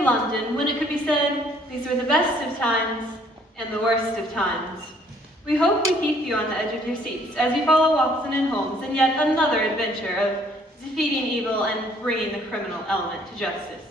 of London when it could be said these were the best of times and the worst of times. We hope we keep you on the edge of your seats as you follow Watson and Holmes in yet another adventure of defeating evil and bringing the criminal element to justice.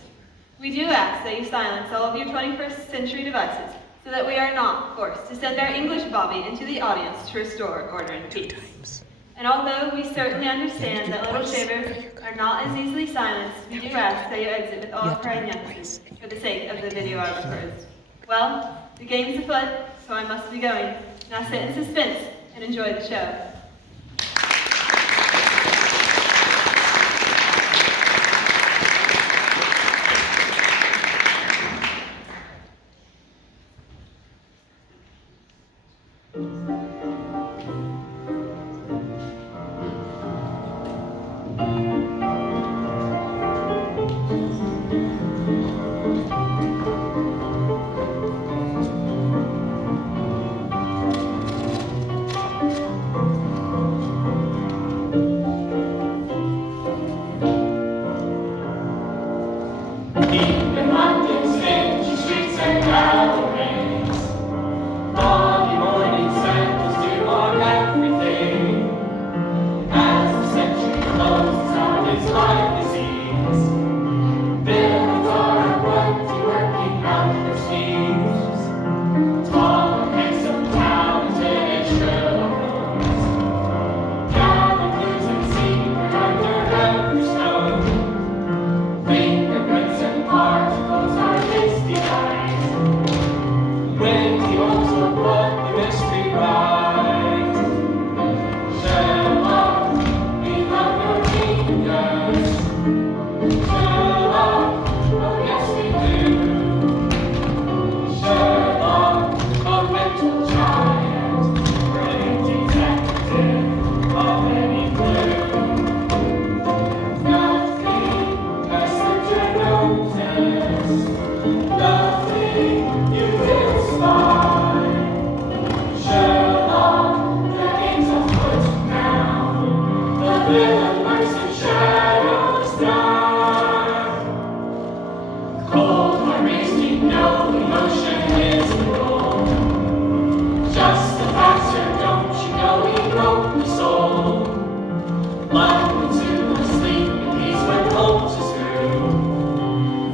We do ask that you silence all of your 21st century devices so that we are not forced to send our English Bobby into the audience to restore order and peace. And although we certainly understand that little shavers are not as easily silenced, we do ask that you exit with all pride and emphasis for the sake of the videographers. Well, the game's afoot, so I must be going. Now sit in suspense and enjoy the show.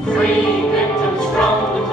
Free victims from the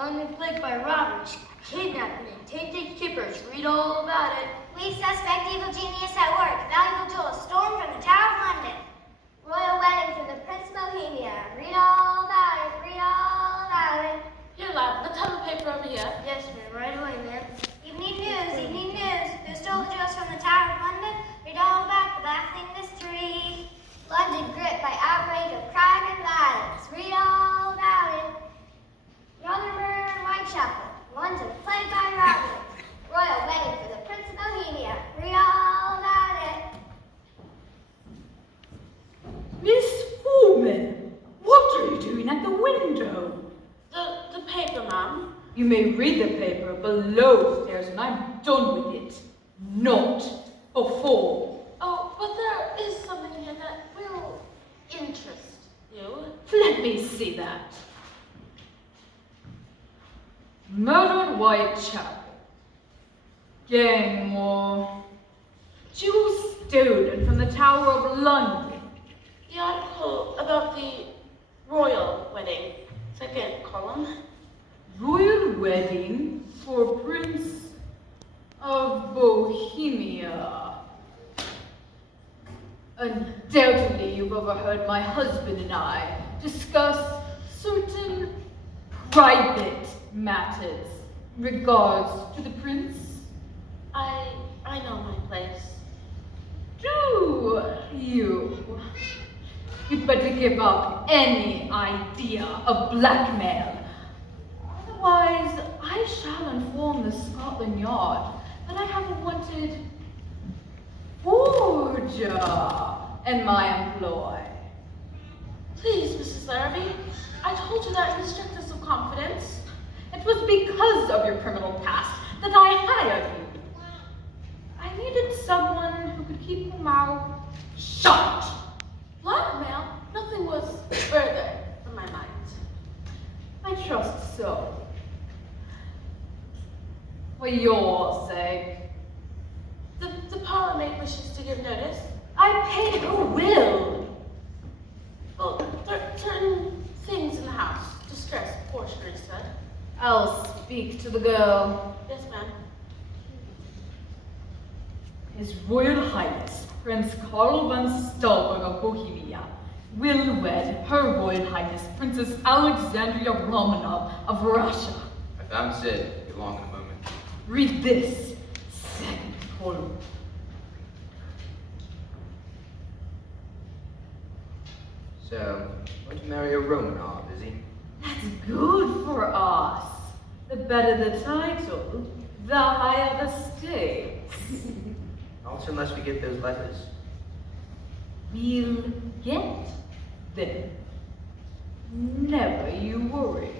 London plagued by robbers, kidnapping, and tainted shippers. Read all about it. We suspect evil genius at work. Valuable jewels stolen from the Tower of London. Royal wedding for the Prince of Bohemia. Read all about it. Read all about it. Here, lad, let's have a paper over here. Yes, ma'am. Right away, ma'am. Evening news. Evening news. Who stole the jewels from the Tower of London? Read all about the baffling mystery. London gripped by outrage of crime and violence. Read all about it. Northern murder in Whitechapel. London plagued by robbery. Royal wedding for the Prince of Bohemia. Read all about it. Miss Foreman, what are you doing at the window? The paper, ma'am. You may read the paper below stairs when I'm done with it. Not before. Oh, but there is something here that will interest you. Let me see that. Murder at Whitechapel. Gang war. Jewels stolen from the Tower of London. The article about the royal wedding, second column. Royal wedding for Prince of Bohemia. Undoubtedly you've overheard my husband and I discuss certain private matters in regards to the prince. I know my place. Do you? You'd better give up any idea of blackmail. Otherwise, I shall inform the Scotland Yard that I have a wanted forger in my employ. Please, Mrs. Larrabee, I told you that in the strictest of confidence. It was because of your criminal past that I hired you. I needed someone who could keep your mouth shut. Blackmail? Nothing was further from my mind. I trust so. For your sake. The parlourmaid wishes to give notice. I paid her will. Well, there are certain things in the house. Distress, poor Teresa. I'll speak to the girl. Yes, ma'am. His Royal Highness, Prince Karl von Stolberg of Bohemia, will wed Her Royal Highness, Princess Alexandria Romanov of Russia. I found Sid. Be along in a moment. Read this. Second column. So, want to marry a Romanov, is he? That's good for us. The better the title, the higher the stakes. Also, unless we get those letters. We'll get them. Never you worry.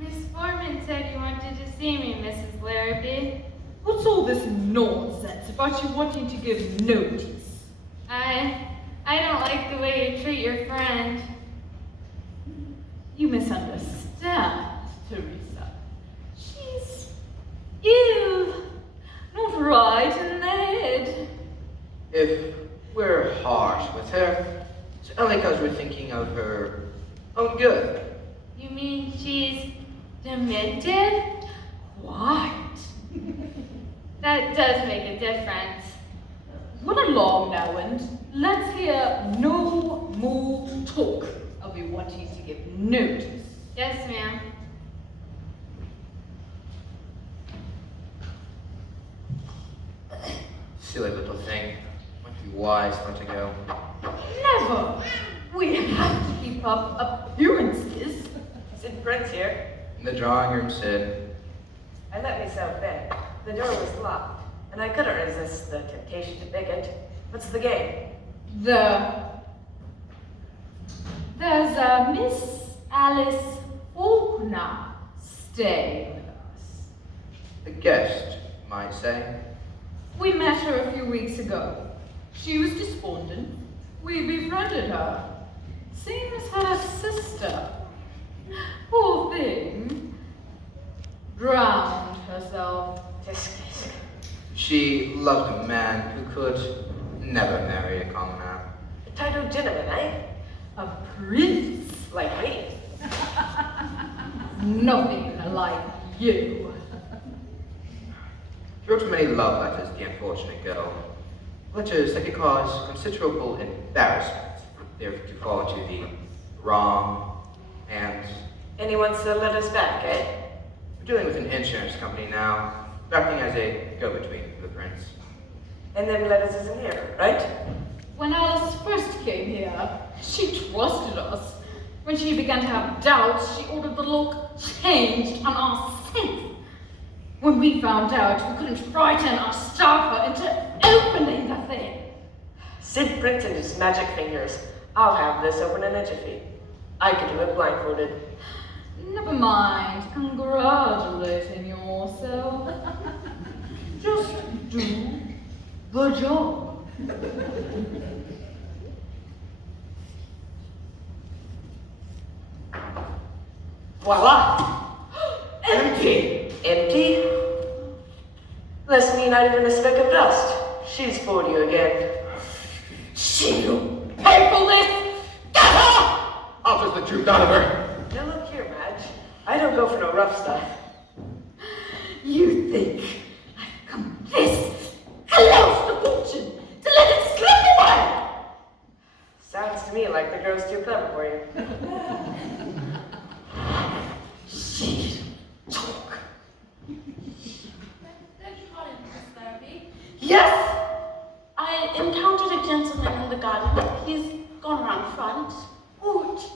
Miss Foreman said you wanted to see me, Mrs. Larrabee. What's all this nonsense about you wanting to give notice? I don't like the way you treat your friend. You misunderstand, Teresa. She's ill, not right in the head. If we're harsh with her, it's only because we're thinking of her own good. You mean she's demented? Quite. That does make a difference. Run along now and let's hear no more talk of you wanting to give notice. Yes, ma'am. Silly little thing. Might be wise to let her go. Never! We have to keep up appearances. Sid Prince here. In the drawing room, Sid. I let myself in. The door was locked, and I couldn't resist the temptation to pick it. What's the game? There's a Miss Alice Faulkner staying with us. A guest, you might say. We met her a few weeks ago. She was despondent. We befriended her. Same as her sister. Poor thing. Drowned herself. Tisk. She loved a man who could never marry a commoner. A titled gentleman, eh? A prince. Like me. nothing like you. She wrote many love letters, the unfortunate girl. Letters that could cause considerable embarrassment if to fall into the wrong hands. And he wants the letters back, eh? We're dealing with an insurance company now, acting as a go-between for the prince. And them letters isn't here, right? When Alice first came here, she trusted us. When she began to have doubts, she ordered the lock changed on our safe. When we found out, we couldn't frighten our staffer into opening the thing. Sid Prince and his magic fingers. I'll have this open in a jiffy. I could do it blindfolded. Never mind congratulating yourself. Just do the job. Voila! Empty! Empty? Less me not even a speck of dust. She's fooled you again. She'll pay for this! Get her! I'll just the truth out of her. Now look here, Madge. I don't go for no rough stuff. You think I've come this close to fortune to let it slip away? Sounds to me like the girl's too clever for you. She talk. Yes! I encountered a gentleman in the garden. He's gone around front. What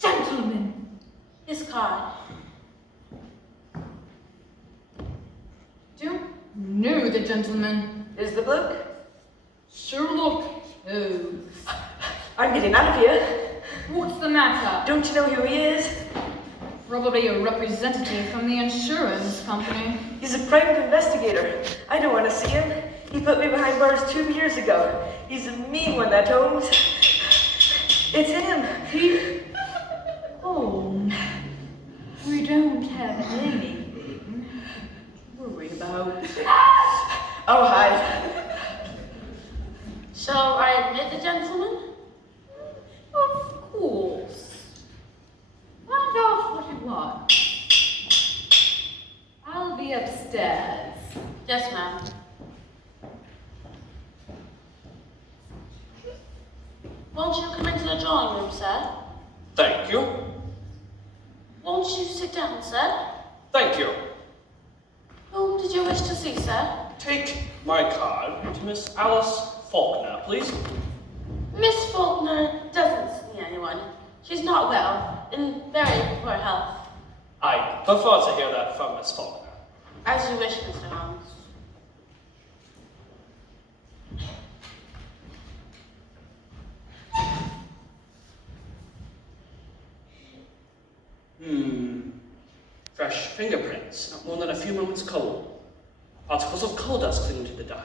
gentleman? His card. Don't know the gentleman. Is the bloke? Sherlock Holmes. I'm getting out of here. What's the matter? Don't you know who he is? Probably a representative from the insurance company. He's a private investigator. I don't want to see him. He put me behind bars 2 years ago. He's a mean one, that Holmes. It's him. Holmes. We don't have anything to worry about. Oh, hi. Shall I admit the gentleman? Of course. Find out what you want. I'll be upstairs. Yes, ma'am. Won't you come into the drawing room, sir? Thank you. Won't you sit down, sir? Thank you. Whom did you wish to see, sir? Take my card to Miss Alice Faulkner, please. Miss Faulkner doesn't see anyone. She's not well, in very poor health. I prefer to hear that from Miss Faulkner. As you wish, Mr. Holmes. Fresh fingerprints, not more than a few moments cold. Particles of coal dust clinging to the dial.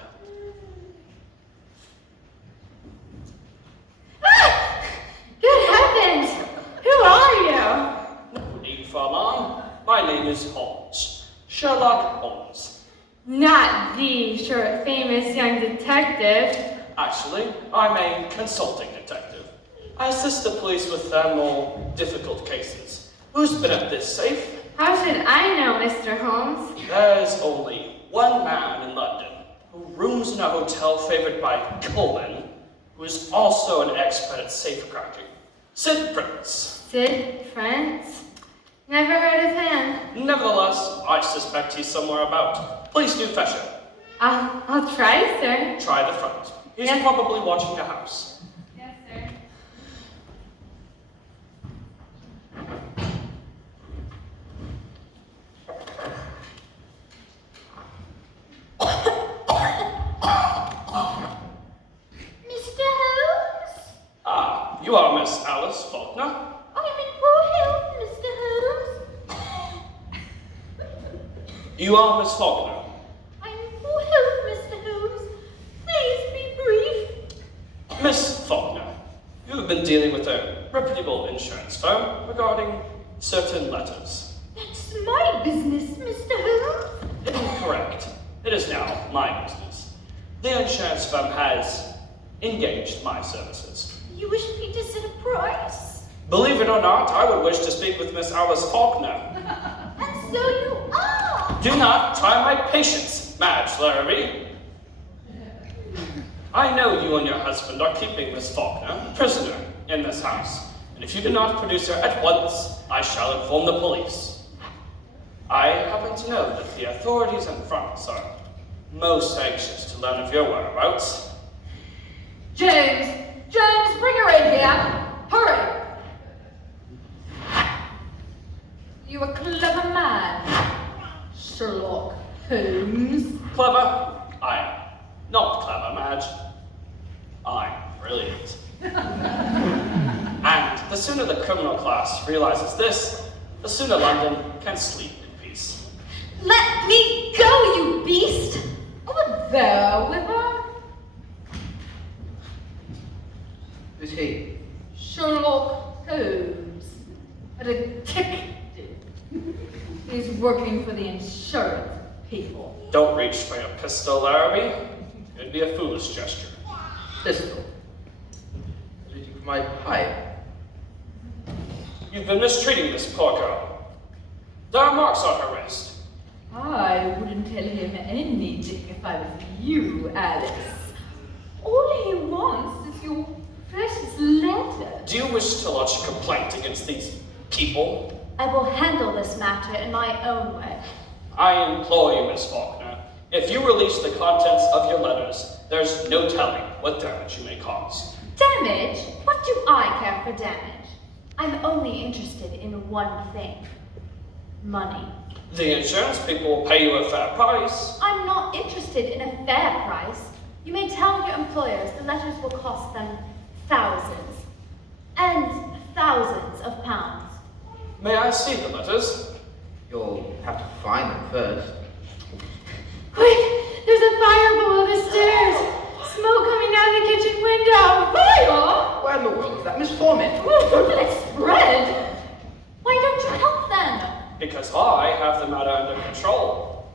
Good heavens! Who are you? No need for alarm. My name is Holmes. Sherlock Holmes. Not the short, famous young detective. Actually, I'm a consulting detective. I assist the police with their more difficult cases. Who's been at this safe? How should I know, Mr. Holmes? There's only one man in London who rooms in a hotel favored by Coleman, who is also an expert at safe cracking. Sid Prince. Sid Prince? Never heard of him. Nevertheless, I suspect he's somewhere about. Please do fetch him. I'll try, sir. Try the front. He's Yes. probably watching the house. Yes, sir. Mr. Holmes? Ah, you are Miss Alice Faulkner. I'm in poor health, Mr. Holmes. You are Miss Faulkner. I'm in poor health, Mr. Holmes. Please be brief. Miss Faulkner, you have been dealing with a reputable insurance firm regarding certain letters. That's my business, Mr. Holmes. Incorrect. It is now my business. The insurance firm has engaged my services. You wish me to set a price? Believe it or not, I would wish to speak with Miss Alice Faulkner. And so you are! Do not try my patience, Madge Larrabee. I know you and your husband are keeping Miss Faulkner prisoner in this house, and if you do not produce her at once, I shall inform the police. I happen to know that the authorities in France are most anxious to learn of your whereabouts. James! James, bring her in here! Hurry! You a clever man, Sherlock Holmes. Clever? I am. Not clever, Madge. I'm brilliant. And the sooner the criminal class realizes this, the sooner London can sleep in peace. Let me go, you beast! Over there with her? Who's he? Sherlock Holmes, a detective. He's working for the insurance people. Don't reach for your pistol, Larrabee. It'd be a foolish gesture. Pistol. What did you for my pipe? You've been mistreating this poor girl. There are marks on her wrist. I wouldn't tell him anything if I was you, Alice. All he wants is your precious letter. Do you wish to lodge a complaint against these people? I will handle this matter in my own way. I implore you, Miss Faulkner, if you release the contents of your letters, there's no telling what damage you may cause. Damage? What do I care for damage? I'm only interested in one thing. Money. The insurance people will pay you a fair price. I'm not interested in a fair price. You may tell your employers the letters will cost them thousands and thousands of pounds. May I see the letters? You'll have to find them first. Quick! There's a fire below the stairs! Smoke coming out of the kitchen window! Fire! Where in the world is that Miss Foreman? Don't let it spread! Why don't you help them? Because I have the matter under control.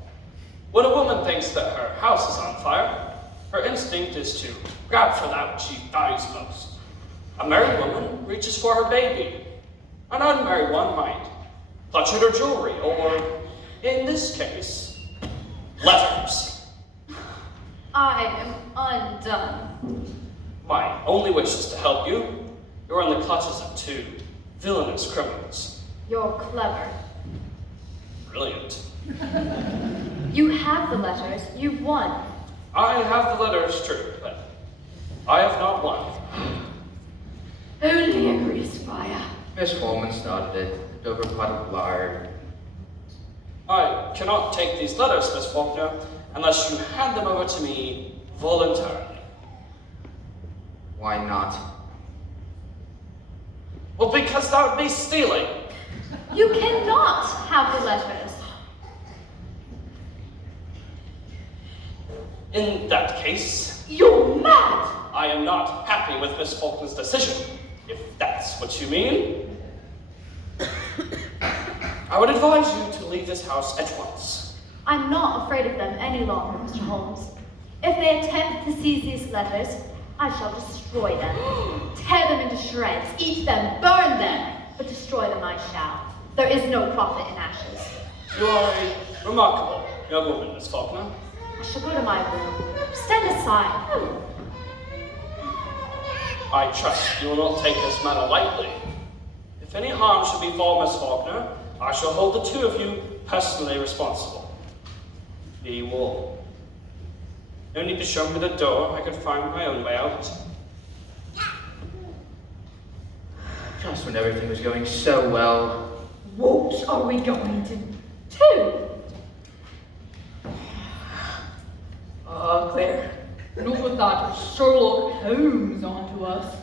When a woman thinks that her house is on fire, her instinct is to grab for that which she values most. A married woman reaches for her baby. An unmarried one might clutch at her jewelry, or, in this case, letters. I am undone. My only wish is to help you. You're in the clutches of two villainous criminals. You're clever. Brilliant. You have the letters. You've won. I have the letters, true, but I have not won. Only a grease fire. Miss Foreman started it. Over a pot of lard. I cannot take these letters, Miss Faulkner, unless you hand them over to me voluntarily. Why not? Well, because that would be stealing. You cannot have the letters. In that case, You're mad! I am not happy with Miss Faulkner's decision, if that's what you mean. I would advise you to leave this house at once. I'm not afraid of them any longer, Mr. Holmes. If they attempt to seize these letters, I shall destroy them. Tear them into shreds, eat them, burn them, but destroy them I shall. There is no profit in ashes. You are a remarkable young woman, Miss Faulkner. I shall go to my room. Stand aside. I trust you will not take this matter lightly. If any harm should befall Miss Faulkner, I shall hold the two of you personally responsible. Be warned. No need to show me the door. I could find my own way out. Just when everything was going so well. What are we going to do? Claire, Not with that Sherlock Holmes onto us.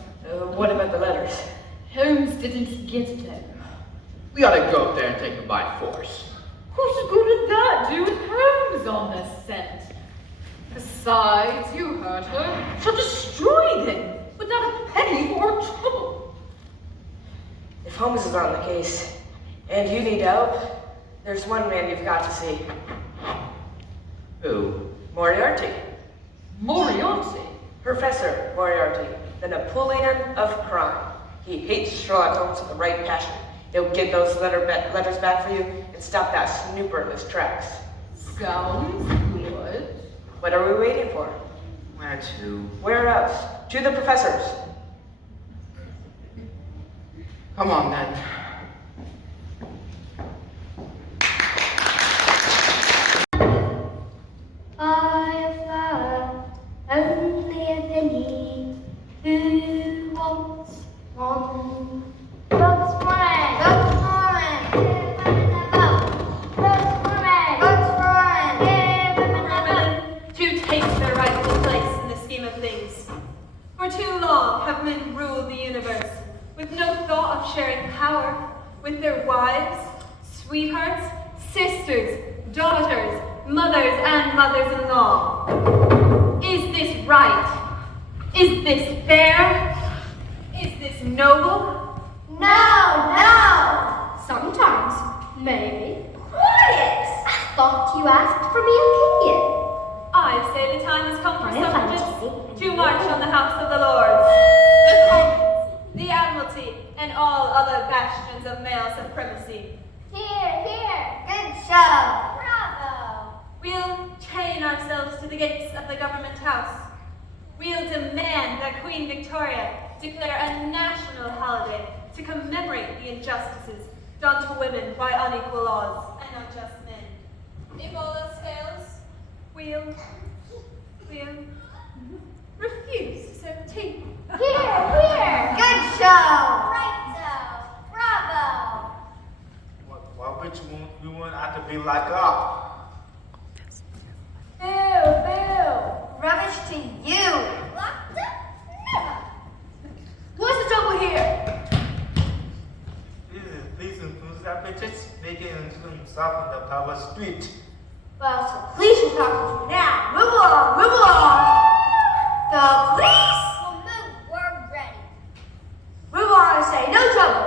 what about the letters? Holmes didn't get them. We ought to go up there and take them by force. What's good at that do with Holmes on the scent? Besides, you heard her. She'll destroy them without a penny for her trouble. If Holmes is on the case, and you need help, there's one man you've got to see. Who? Moriarty. Moriarty? Professor Moriarty, the Napoleon of crime. He hates Sherlock Holmes with a right passion. He'll get those letters back for you and stop that snooper in his tracks. Sounds good. What are we waiting for? Where to? Where else? To the professors. Come on, then. I have found only a penny. Who wants one? Votes for it. Votes for it. Give women a vote. Votes for it. Votes for it. Give women a vote. To take their rightful place in the scheme of things. For too long have men ruled the universe, with no thought of sharing power with their wives, sweethearts, sisters, daughters, mothers, and mothers-in-law. Is this right? Is this fair? Is this noble? No. Sometimes, maybe. Quiet. I thought you asked for my opinion. I say the time has come for I am suffragists fantasy. to march on the House of the Lords, the Commons, the Admiralty, and all other bastions of male supremacy. Here. Good show. Bravo. We'll chain ourselves to the gates of the government house. We'll demand that Queen Victoria declare a national holiday to commemorate the injustices done to women by unequal laws and unjust men. If all else fails, we'll refuse to serve tea. Here. Good show. Right. Bravo. Why would you want us to be like us? Boo. Rubbish to you. Locked up? Never. What's the trouble here? These savages making themselves on the power street. Well, so police are talking to you now. Move along. The police? We'll move. We're ready. Move on and say, no trouble.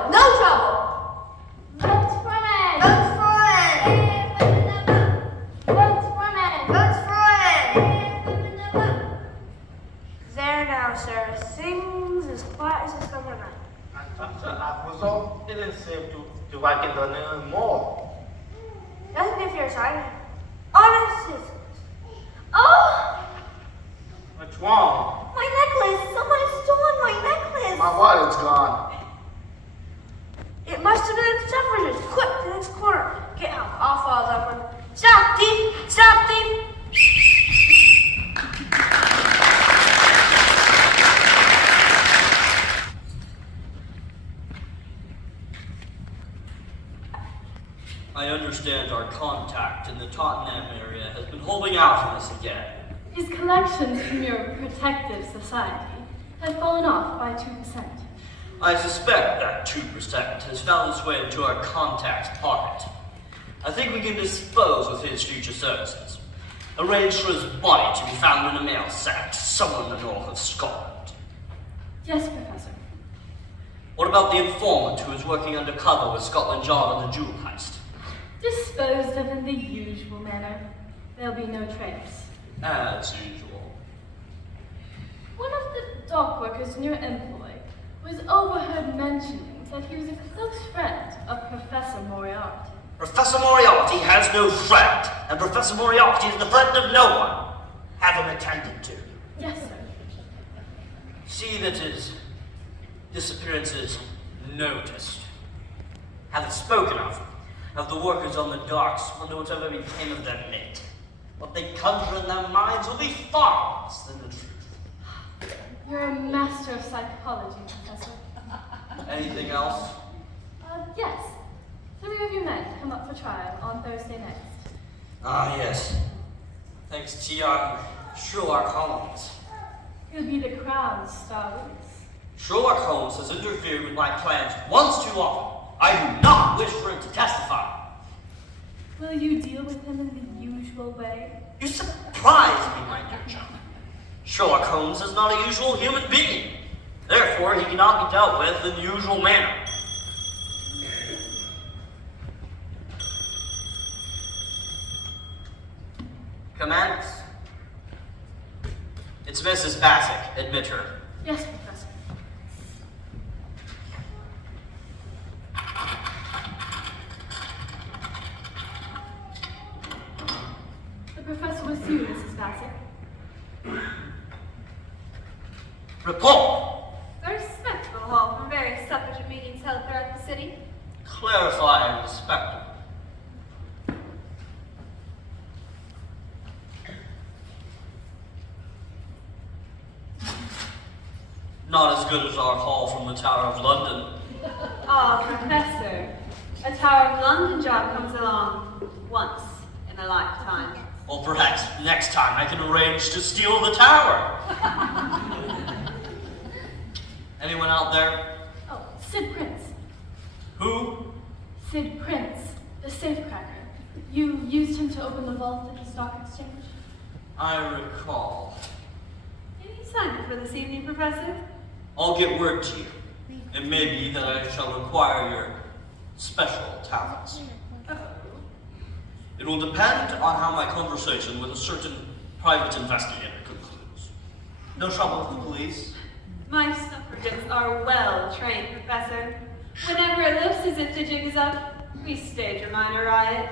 Votes for men. Votes for it. Give women a vote. Votes for men. Votes for it. Give women a vote. There now, sir. Things as quiet as a summer night. I was all didn't seem to like it anymore. Doesn't if you're sorry. Honest citizens. Oh, What's wrong? my necklace. Someone has stolen my necklace. My wallet's gone. It must have been suffragists. Quick, to the next corner. Get out. I'll follow that one. Stop, thief! Stop, thief! I understand our contact in the Tottenham area has been holding out on us again. His collections from your protective society have fallen off by 2%. I suspect that 2% has found its way into our contact's pocket. I think we can dispose of his future services. Arrange for his body to be found in a mail sack somewhere in the north of Scotland. Yes, Professor. What about the informant who is working undercover with Scotland Yard on the jewel heist? Disposed of in the usual manner. There'll be no trace. As usual. One of the dock workers in your employ was overheard mentioning that he was a close friend of Professor Moriarty. Professor Moriarty has no friend, and Professor Moriarty is the friend of no one. Have him attended to. Yes, sir. See that his disappearance is noticed. Have it spoken of the workers on the docks wonder whatever became of their mate. What they conjure in their minds will be far less than the truth. You're a master of psychology, Professor. Anything else? Yes. 3 of your men come up for trial on Thursday next. Ah, yes. Thanks to young Sherlock Holmes. He'll be the Crown's star witness. Sherlock Holmes has interfered with my plans once too often. I do not wish for him to testify. Will you deal with him in the usual way? You surprise me, my dear John. Sherlock Holmes is not a usual human being. Therefore, he cannot be dealt with in the usual manner. Commence. It's Mrs. Bassick. Admit her. Yes, Professor. The professor will see you, Mrs. Bassett. Report! A respectable hall from various suffragette meetings held throughout the city. Clarify respectable. Not as good as our hall from the Tower of London. Ah, Professor, a Tower of London job comes along once in a lifetime. Well, perhaps next time I can arrange to steal the tower. Anyone out there? Oh, Sid Prince. Who? Sid Prince, the safecracker. You used him to open the vault at the stock exchange? I recall. Any assignment for this evening, Professor? I'll get word to you. It may be that I shall require your special talents. It will depend on how my conversation with a certain private investigator concludes. No trouble with the police. My suffragettes are well trained, Professor. Whenever it looks as if the jig is up, we stage a minor riot.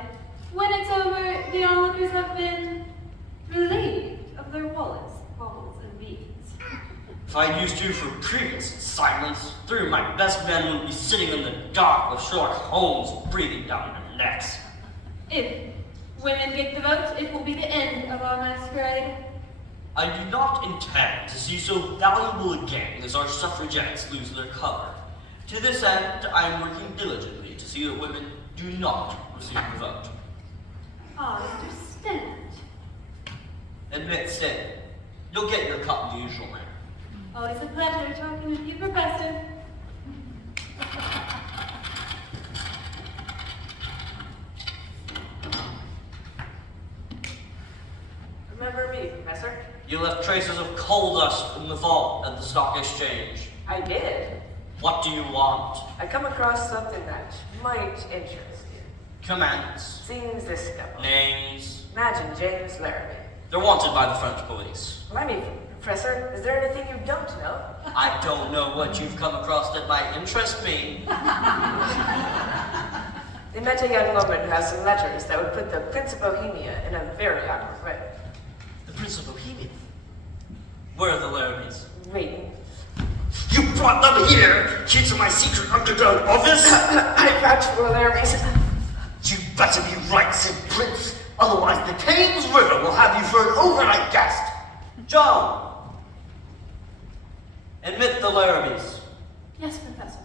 When it's over, the onlookers have been relieved of their wallets, baubles, and beads. If I used you for previous assignments, 3 of my best men would be sitting in the dock with Sherlock Holmes breathing down their necks. If women get the vote, it will be the end of our masquerade. I do not intend to see so valuable a gang as our suffragettes lose their cover. To this end, I am working diligently to see that women do not receive the vote. I understand. Admit sin. You'll get your cut in the usual manner. Always a pleasure talking with you, Professor. Remember me, Professor? You left traces of coal dust in the vault at the stock exchange. I did. What do you want? I come across something that might interest you. Commands. Seems this couple. Names. Imagine James Larrabee. They're wanted by the French police. Well, I mean, Professor, is there anything you don't know? I don't know what you've come across that might interest me. They met a young woman who has some letters that would put the Prince of Bohemia in a very awkward way. The Prince of Bohemia? Where are the Larrabees? Waiting. You brought them here into my secret underground office? I brought you Larrabees. You better be right, Sid Prince. Otherwise, the Thames River will have you for an overnight guest. John! Admit the Larrabees. Yes, Professor.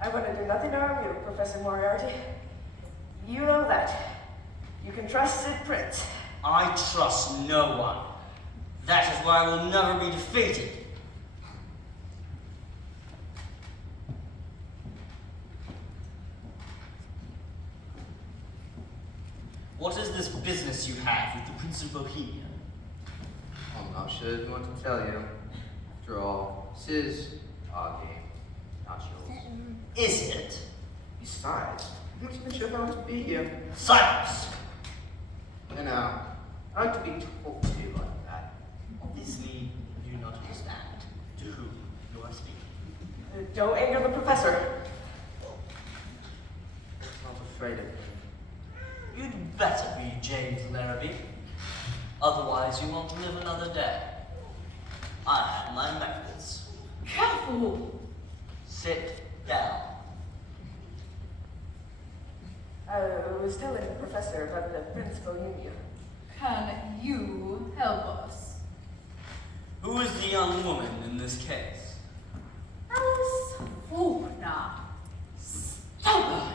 I want to do nothing to harm you, Professor Moriarty. You know that. You can trust Sid Prince. I trust no one. That is why I will never be defeated. What is this business you have with the Prince of Bohemia? I'm not sure if you want to tell you. After all, this is our game, not yours. Is it? Besides, I'm not even sure if I want to be here. Silence! And I like to be talked to like that. Obviously, you do not understand to whom you are speaking. Don't anger the professor. I'm not afraid of him. You'd better be James Larrabee. Otherwise, you won't live another day. I have my methods. Careful! Sit down. I was telling the professor about the Prince of Bohemia. Can you help us? Who is the young woman in this case? Alice Faulkner. Stubborn!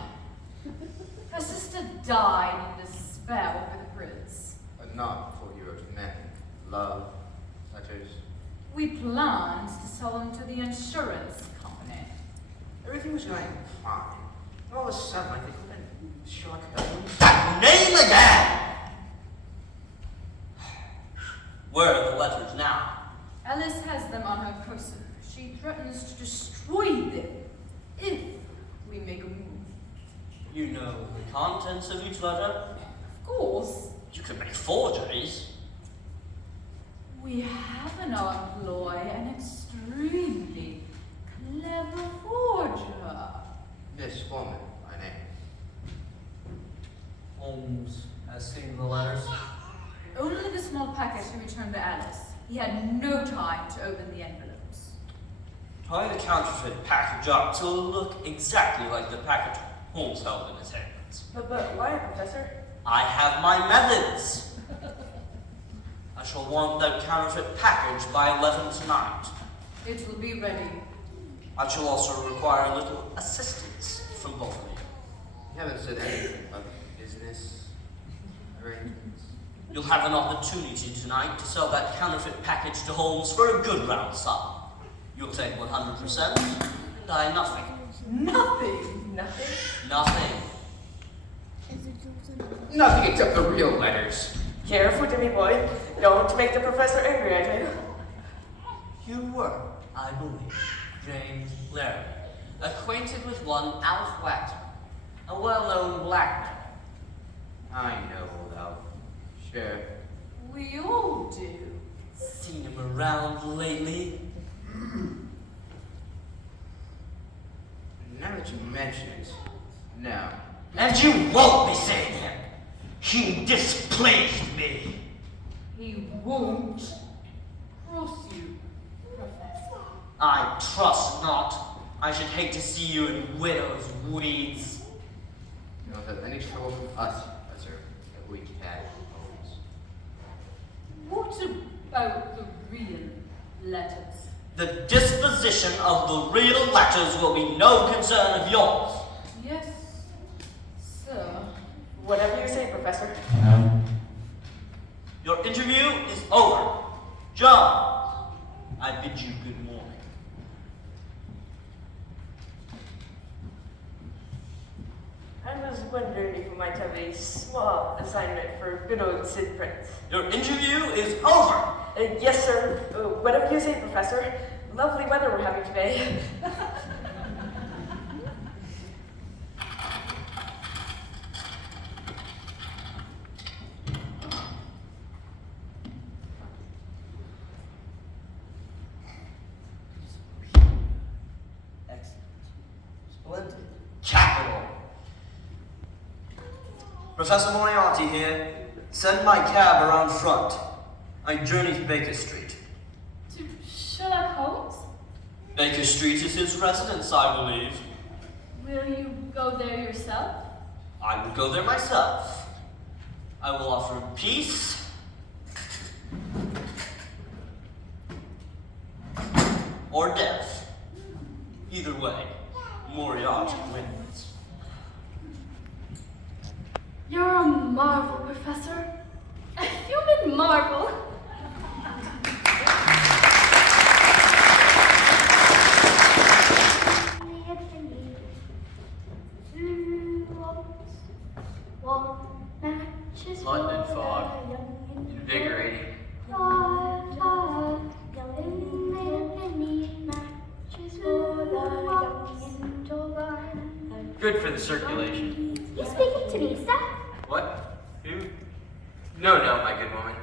Her sister died in despair over the prince. But not before you wrote men, love, letters. We planned to sell them to the insurance company. Everything was going fine. And all of a sudden, I think when Sherlock Holmes. Name again! Where are the letters now? Alice has them on her person. She threatens to destroy them if we make a move. You know the contents of each letter? Of course. You could make forgeries. We have in our employ an extremely clever forger. pry the counterfeit package up till it'll look exactly like the package Holmes held in his hands. But why, Professor? I have my methods. I shall want that counterfeit package by 11 tonight. It will be ready. I shall also require a little assistance from both of you. You haven't said anything of business arrangements. You'll have an opportunity tonight to sell that counterfeit package to Holmes for a good round sum. You'll take 100%, and I nothing. Nothing. Nothing? Nothing. Nothing except the real letters. Careful, Jimmy boy. Don't make the professor angry at you. You were, I believe, James Larry, acquainted with one Alf Wagner, a well-known blackmailer. I know, though. Sure. We all do. Seen him around lately? Now that you mention it, no. And you won't be saying him. He displeased me. He won't cross you, Professor. I trust not. I should hate to see you in widow's weeds. You don't have any trouble from us, Professor, that we can, Holmes. What about the real letters? The disposition of the real letters will be no concern of yours. Yes, sir. Whatever you say, Professor. Your interview is over. John, I bid you good morning. I was wondering if we might have a small assignment for good old Sid Prince. Your interview is over. Yes, sir. Whatever you say, Professor. Lovely weather we're having today. Excellent. Splendid. Capital. Professor Moriarty here. Send my cab around front. I journey to Baker Street. To Sherlock Holmes? Baker Street is his residence, I believe. Will you go there yourself? I will go there myself. I will offer him peace. Or death. Either way, Moriarty wins. You're a marvel, Professor. A human marvel. London fog. Invigorating. Good for the circulation. You speaking to me, sir? What? Who? No, my good woman.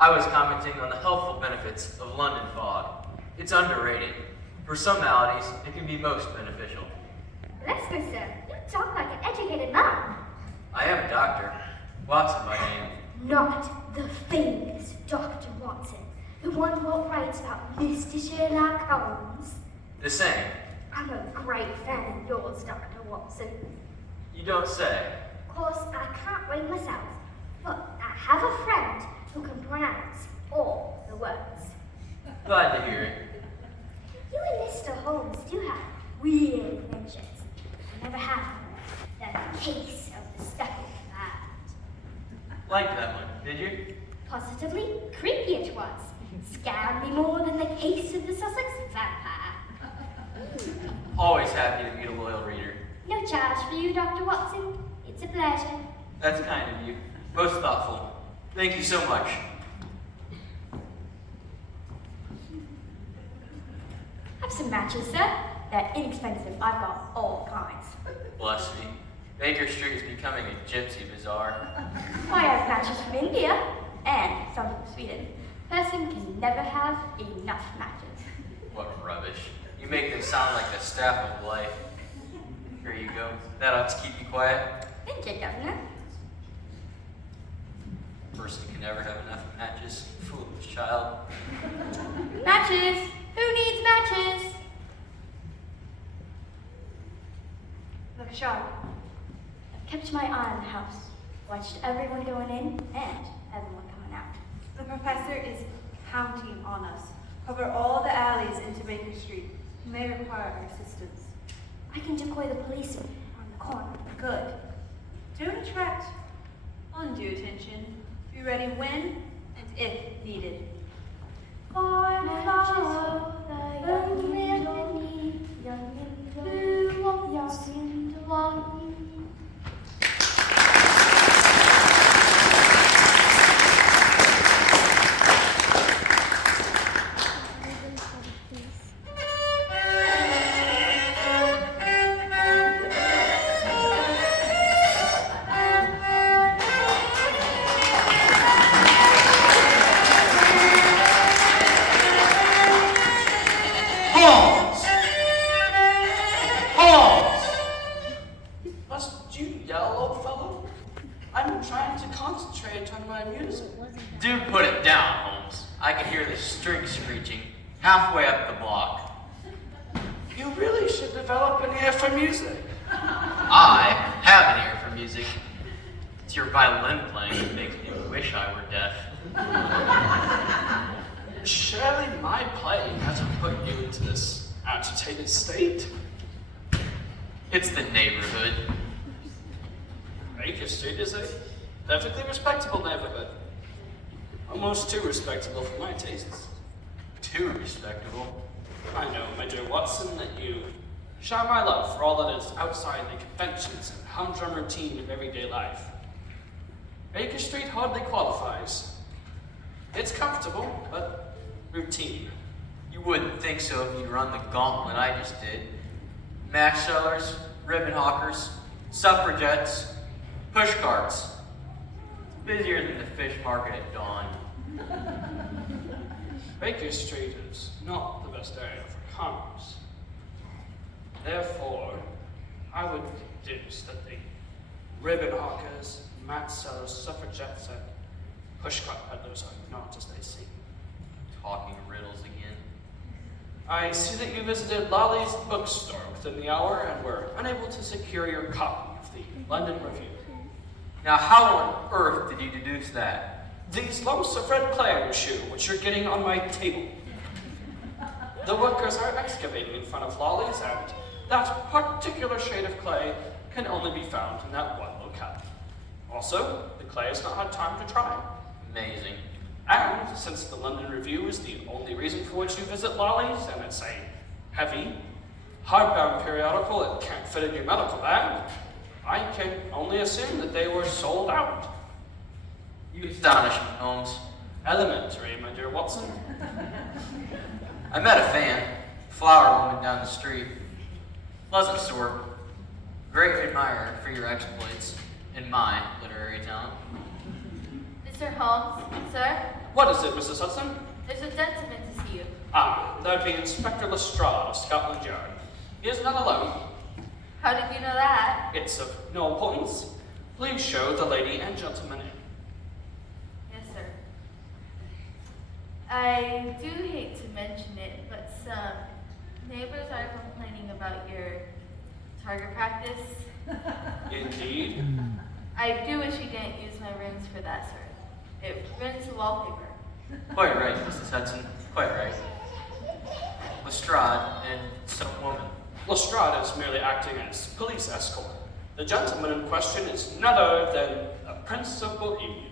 I was commenting on the healthful benefits of London fog. It's underrated. For some maladies, it can be most beneficial. Bless me, sir. You talk like an educated man. I am a doctor. Watson by name. Not the famous Dr. Watson, the one who writes about Mr. Sherlock Holmes. The same. I'm a great fan of yours, Dr. Watson. You don't say. Of course, I can't read myself, but I have a friend who can pronounce all the words. Glad to hear it. You and Mr. Holmes do have weird adventures. I never have the case of the speckled cat. Like that one, did you? Positively creepy it was. Scared me more than the case of the Sussex vampire. Always happy to meet a loyal reader. No charge for you, Dr. Watson. It's a pleasure. That's kind of you. Most thoughtful. Thank you so much. Have some matches, sir. They're inexpensive. I've got all kinds. Bless me. Baker Street is becoming a gypsy bazaar. I have matches from India and some from Sweden. Person can never have enough matches. What rubbish. You make them sound like the staff of life. Here you go. That ought to keep you quiet. Thank you, Governor. Person can never have enough matches. Foolish child. Matches! Who needs matches? Lestrade. I've kept my eye on the house, watched everyone going in and everyone coming out. The professor is counting on us. Cover all the alleys into Baker Street. You may require our assistance. I can decoy the policeman on the corner. Good. Don't attract undue attention. Be ready when and if needed. Follow the young man who won't seem to want me. Holmes! Holmes! Must you yell, old fellow? I'm trying to concentrate on my music. Do put it down, Holmes. I can hear the strings screeching halfway up the block. You really should develop an ear for music. I have an ear for music. It's your violin playing that makes me wish I were deaf. Surely my playing hasn't put you into this agitated state. It's the neighborhood. Baker Street is a perfectly respectable neighborhood. Almost too respectable for my tastes. Too respectable. I know, my dear Watson, that you share my love for all that is outside the conventions and humdrum routine of everyday life. Baker Street hardly qualifies. It's comfortable, but routine. You wouldn't think so if you run the gauntlet I just did. Match sellers, ribbon hawkers, suffragettes, push carts. It's busier than the fish market at dawn. Baker Street is not the best area for commerce. Therefore, I would deduce that the ribbon hawkers, match sellers, suffragettes, and pushcart peddlers are not as they seem. Talking riddles again. I see that you visited Lolly's bookstore within the hour and were unable to secure your copy of the London Review. Now, how on earth did you deduce that? These lumps of red clay on your shoe, which you're getting on my table. The workers are excavating in front of Lolly's, and that particular shade of clay can only be found in that one locale. Also, the clay has not had time to dry. Amazing. And since the London Review is the only reason for which you visit Lolly's, and it's a heavy, hardbound periodical that can't fit in your medical bag, I can only assume that they were sold out. You astonish me, Holmes. Elementary, my dear Watson. I met a fan, flower woman down the street. Pleasant sort. Great admirer for your exploits and my literary talent. Mr. Holmes, sir, What is it, Mrs. Hudson? there's a gentleman to see you. Ah, that'd be Inspector Lestrade of Scotland Yard. He is not alone. How did you know that? It's of no importance. Please show the lady and gentleman in. Yes, sir. I do hate to mention it, but some neighbors are complaining about your target practice. Indeed. I do wish you didn't use my rooms for that, sir. It ruins the wallpaper. Quite right, Mrs. Hudson. Quite right. Lestrade and some woman. Lestrade is merely acting as police escort. The gentleman in question is none other than a Prince of Bohemia,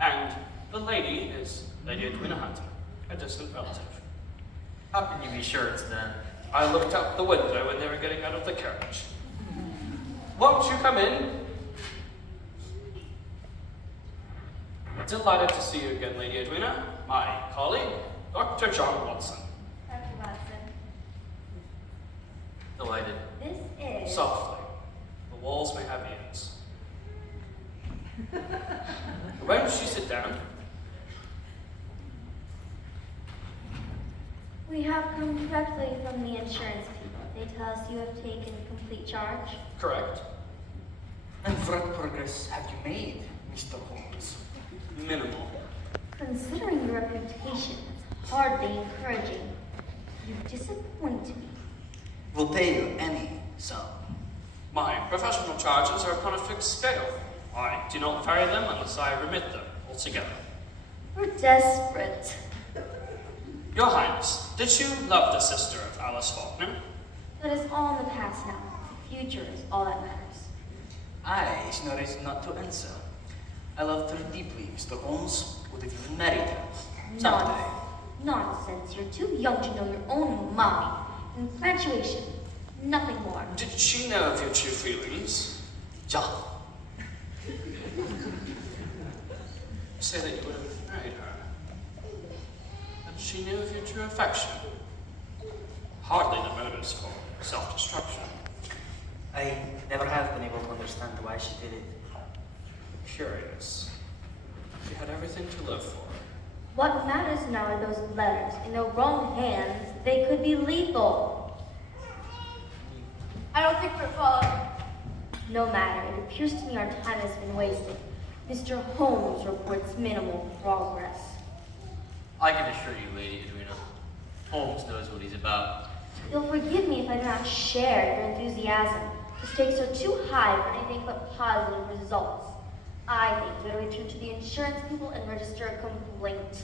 and the lady is Lady Edwina Hunter, a distant relative. How can you be sure it's them? I looked out the window when they were getting out of the carriage. Won't you come in? Delighted to see you again, Lady Edwina. My colleague, Dr. John Watson. Dr. Watson, Delighted. this is... Softly. The walls may have ears. Won't you sit down? We have come directly from the insurance people. They tell us you have taken complete charge. Correct. And what progress have you made, Mr. Holmes? Minimal. Considering your reputation, it's hardly encouraging. You disappoint me. We'll pay you any sum. My professional charges are upon a fixed scale. I do not vary them unless I remit them altogether. We're desperate. Your Highness, did you love the sister of Alice Faulkner? That is all in the past now. The future is all that matters. I is no reason not to answer. I loved her deeply, Mr. Holmes. Would have even married her. Someday. Nonsense. You're too young to know your own mommy. Infatuation. Nothing more. Did she know of your true feelings? Ja. You say that you would have married her. And she knew of your true affection. Hardly the motives for self-destruction. I never have been able to understand why she did it. Curious. She had everything to live for. What matters now are those letters. In the wrong hands, they could be lethal. I don't think we're following. No matter. It appears to me our time has been wasted. Mr. Holmes reports minimal progress. I can assure you, Lady Edwina, Holmes knows what he's about. You'll forgive me if I do not share your enthusiasm. The stakes are too high for anything but positive results. I think we better return to the insurance people and register a complaint.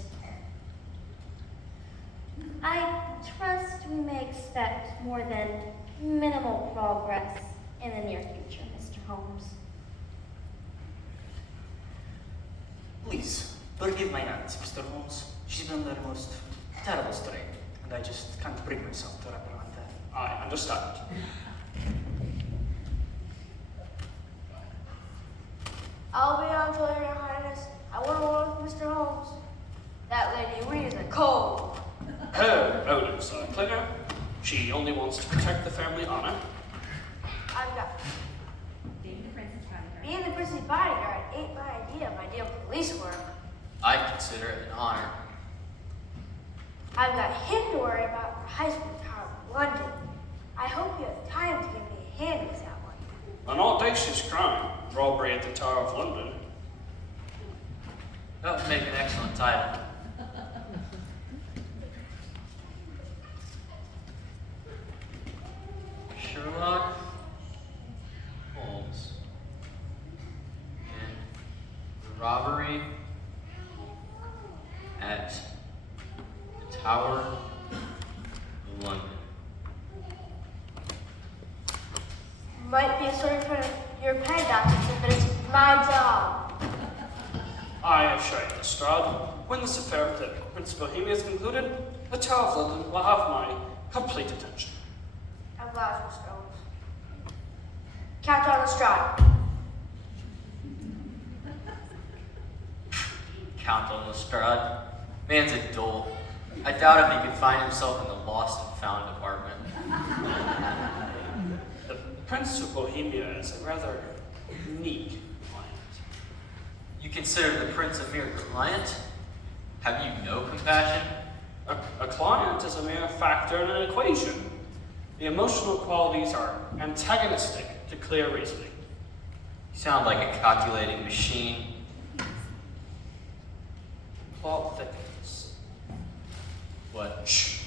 I trust we may expect more than minimal progress in the near future, Mr. Holmes. Please, forgive my aunt, Mr. Holmes. She's been under the most terrible strain, and I just can't bring myself to reprimand her. I understand. I'll be on to Your Highness. I want to work with Mr. Holmes. That lady Reed is a cold. Her motives are clear. She only wants to protect the family honor. I've got. Being the prince's bodyguard ain't my idea of ideal police work. I consider it an honor. I've got him to worry about for high school tower in London. I hope you have time to give me a hand with that one. An audacious crime, robbery at the Tower of London. That would make an excellent title. Sherlock Holmes and the robbery at the Tower of London. Might be a story for your pen, Dr. but it's my job. I assure you, Lestrade, when this affair with the Prince of Bohemia is concluded, the Tower of London will have my complete attention. I'm glad, Mr. Holmes. Count on the stride. Count on Lestrade. Man's a dolt. I doubt if he could find himself in the lost and found department. The Prince of Bohemia is a rather unique client. You consider the prince a mere client? Have you no compassion? A client is a mere factor in an equation. The emotional qualities are antagonistic to clear reasoning. You sound like a calculating machine. Plot thickens. What? Shh.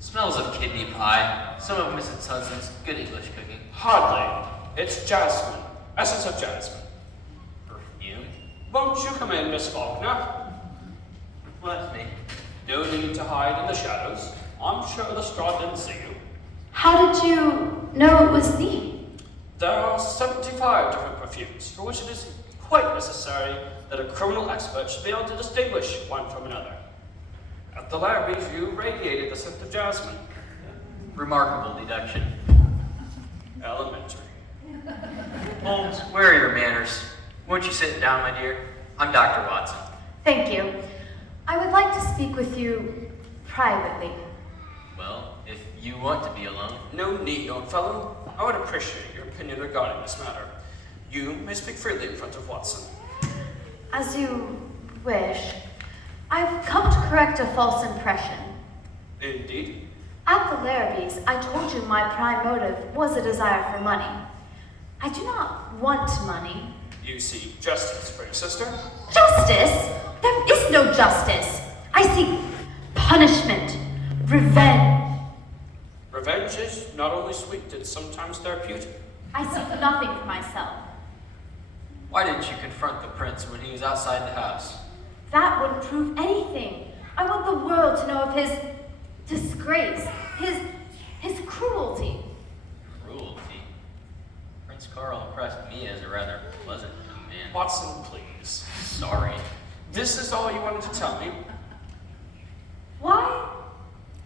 Smells of kidney pie. Some of Mrs. Hudson's good English cooking. Hardly. It's jasmine. Essence of jasmine. Perfume? Won't you come in, Miss Faulkner? Bless me. No need to hide in the shadows. I'm sure Lestrade didn't see you. How did you know it was me? There are 75 different perfumes, for which it is quite necessary that a criminal expert should be able to distinguish one from another. At the lab review, radiated the scent of jasmine. Remarkable deduction. Elementary. Holmes, where are your manners? Won't you sit down, my dear? I'm Dr. Watson. Thank you. I would like to speak with you privately. Well, if you want to be alone. No need, young fellow. I would appreciate your opinion regarding this matter. You may speak freely in front of Watson. As you wish. I've come to correct a false impression. Indeed. At the Larrabees, I told you my prime motive was a desire for money. I do not want money. You seek justice for your sister? Justice? There is no justice. I seek punishment, revenge. it's sometimes therapeutic. I seek nothing for myself. Why didn't you confront the prince when he was outside the house? That wouldn't prove anything. I want the world to know of his disgrace, his cruelty. Cruelty? Prince Carl impressed me as a rather pleasant young man. Watson, please. Sorry. This is all you wanted to tell me? Why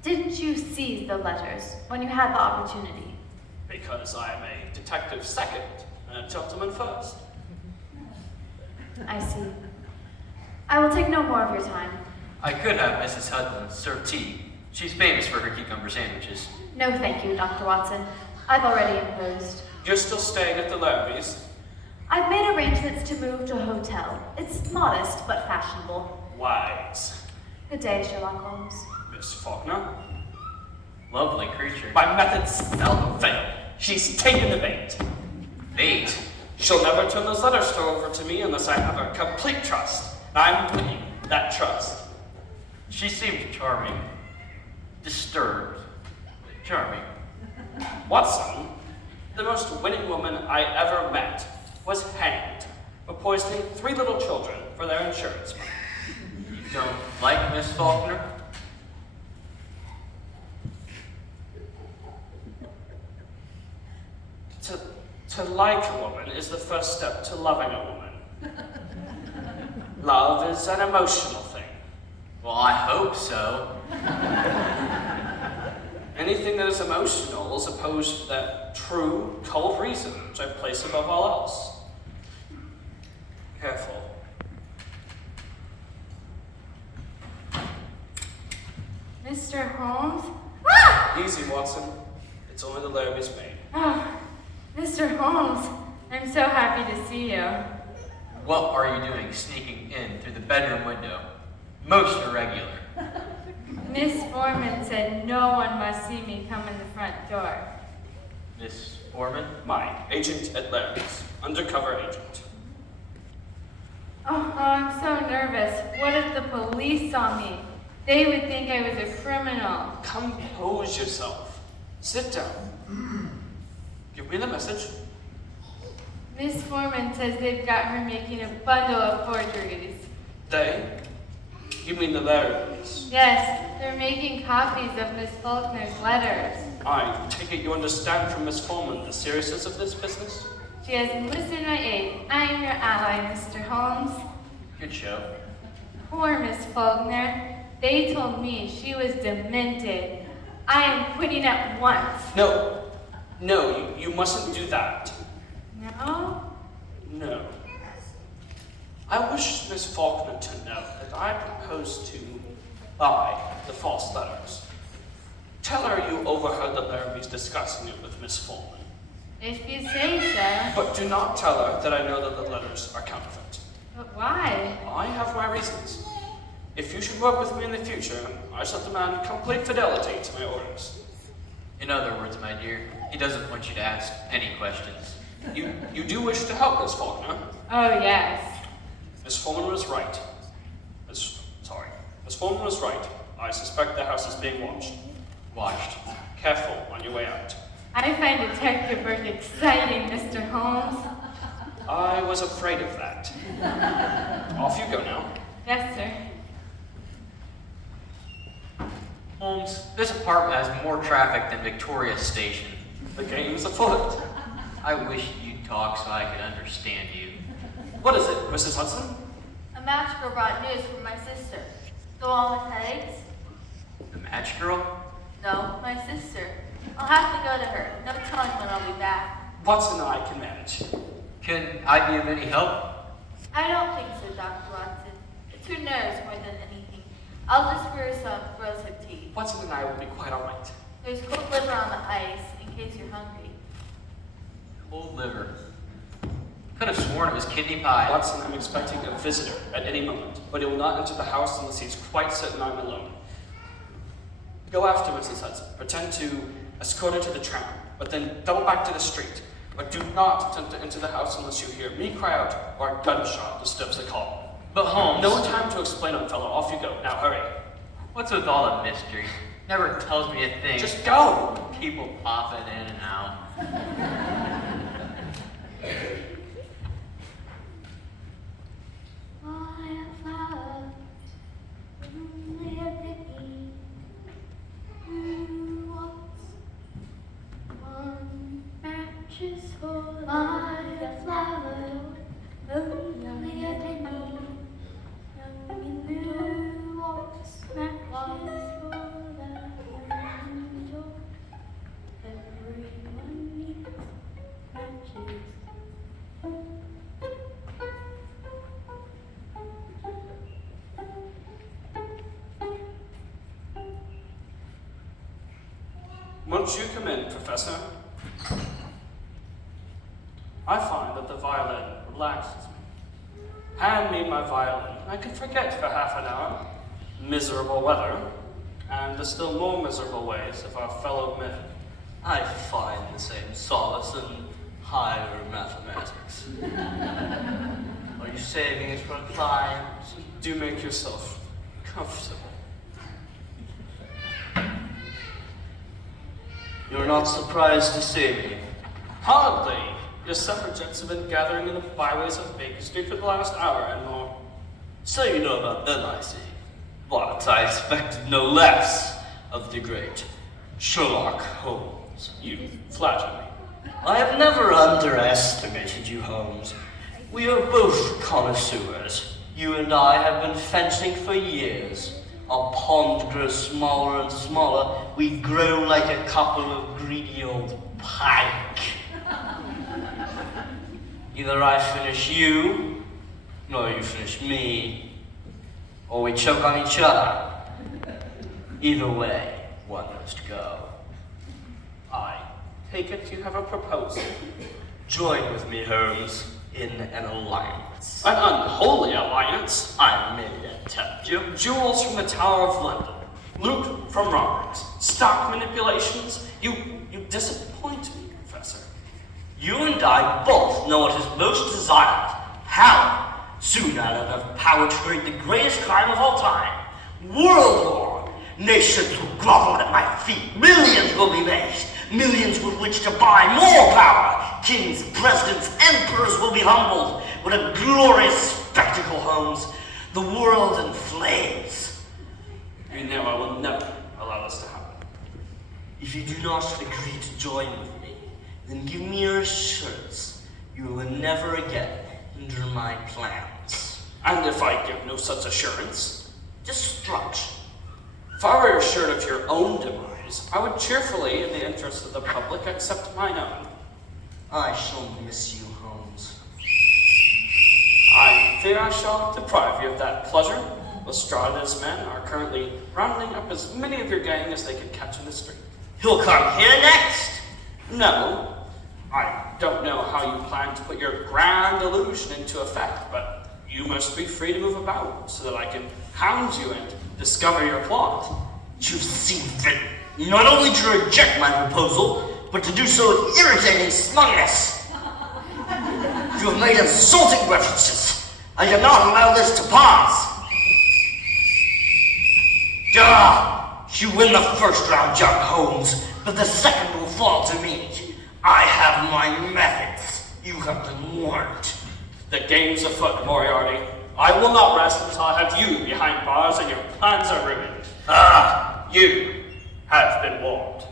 didn't you seize the letters when you had the opportunity? Because I am a detective second and a gentleman first. I see. I will take no more of your time. I could have Mrs. Hudson serve tea. She's famous for her cucumber sandwiches. No, thank you, Dr. Watson. I've already imposed. You're still staying at the Larrabees? I've made arrangements to move to a hotel. It's modest but fashionable. Wise. Good day, Sherlock Holmes. Miss Faulkner? Lovely creature. My methods seldom fail. She's taken the bait. Bait? She'll never turn those letters over to me unless I have her complete trust. I'm winning that trust. She seemed charming. Disturbed. Charming. Watson, the most winning woman I ever met, was hanged for poisoning 3 little children for their insurance money. You don't like Miss Faulkner? To like a woman is the first step to loving a woman. Love is an emotional thing. Well, I hope so. Anything that is emotional is opposed to that true, cold reason which I place above all else. Careful. Mr. Holmes? Easy, Watson. It's only the Larrabee's maid. Oh, Mr. Holmes, I'm so happy to see you. What are you doing sneaking in through the bedroom window? Most irregular. Miss Foreman said no one must see me come in the front door. Miss Foreman? My agent at Larrabee's. Undercover agent. Oh, I'm so nervous. What if the police saw me? They would think I was a criminal. Compose yourself. Sit down. Give me the message. Miss Foreman says they've got her making a bundle of forgeries. They? You mean the Larrabees? Yes, they're making copies of Miss Faulkner's letters. I take it you understand from Miss Foreman the seriousness of this business? She has enlisted my aid. I am your ally, Mr. Holmes. Good show. Poor Miss Faulkner. They told me she was demented. I am quitting at once. No, you mustn't do that. No? No. I wish Miss Faulkner to know that I propose to buy the false letters. Tell her you overheard the Larrabees discussing it with Miss Foreman. If you say so. But do not tell her that I know that the letters are counterfeit. But why? I have my reasons. If you should work with me in the future, I shall demand complete fidelity to my orders. In other words, my dear, he doesn't want you to ask any questions. You do wish to help Miss Faulkner? Oh, yes. Miss Foreman was right. Miss Foreman was right. I suspect the house is being watched. Watched. Careful on your way out. I find detective work exciting, Mr. Holmes. I was afraid of that. Off you go now. Yes, sir. Holmes, this apartment has more traffic than Victoria Station. The game's afoot. I wish you'd talk so I could understand you. What is it, Mrs. Hudson? A match girl brought news from my sister. Go on with headaches? The match girl? No, my sister. I'll have to go to her. No telling when I'll be back. Watson and I can manage. Can I be of any help? I don't think so, Dr. Watson. It's her nerves more than anything. I'll just brew some rosehip tea. Watson and I will be quite all right. There's cold liver on the ice, in case you're hungry. Cold liver. Could have sworn it was kidney pie. Watson, I'm expecting a visitor at any moment, but he will not enter the house unless he's quite certain I'm alone. Go after Mrs. Hudson. Pretend to escort her to the tram, but then double back to the street. But do not attempt to enter the house unless you hear me cry out or a gunshot disturbs the call. But Holmes... No time to explain, old fellow. Off you go. Now hurry. What's with all the mystery? Never tells me a thing. Just go. People popping in and out. Won't you come in, Professor? I find that the violin relaxes me. Hand me my violin. I can forget for half an hour miserable weather and the still more miserable ways of our fellow men. I find the same solace in higher mathematics. Are you saving it for a client? Do make yourself comfortable. You're not surprised to see me. Hardly. Your suffragettes have been gathering in the byways of Baker Street for the last hour and more. So you know about them, I see. But I expected no less of the great Sherlock Holmes. You flatter me. I have never underestimated you, Holmes. We are both connoisseurs. You and I have been fencing for years. Our pond grows smaller and smaller. We grow like a couple of greedy old pike. Either I finish you, or you finish me, or we choke on each other. Either way, one must go. I take it you have a proposal. Join with me, Holmes, in an alliance. An unholy alliance. I may tempt you. Jewels from the Tower of London. Loot from robberies. Stock manipulations. You disappoint me, Professor. You and I both know what is most desired. Power. Soon I'll have enough power to create the greatest crime of all time. World war. Nations will grovel at my feet. Millions will be made. Millions with which to buy more power. Kings, presidents, emperors will be humbled. What a glorious spectacle, Holmes. The world in flames. You know I will never allow this to happen. If you do not agree to join with me, then give me your assurance you will never again hinder my plans. And if I give no such assurance? Destruction. If I were assured of your own demise, I would cheerfully, in the interest of the public, accept mine own. I shall miss you, Holmes. I fear I shall deprive you of that pleasure. Lestrada's men are currently rounding up as many of your gang as they can catch in the street. He'll come here next. No, I don't know how you plan to put your grand illusion into effect, but you must be free to move about so that I can hound you and discover your plot. You've seen fit not only to reject my proposal, but to do so with irritating smugness. You have made insulting references. I cannot allow this to pass. You win the first round, young Holmes, but the second will fall to me. I have my methods. You have been warned. The game's afoot, Moriarty. I will not rest until I have you behind bars and your plans are ruined. You have been warned.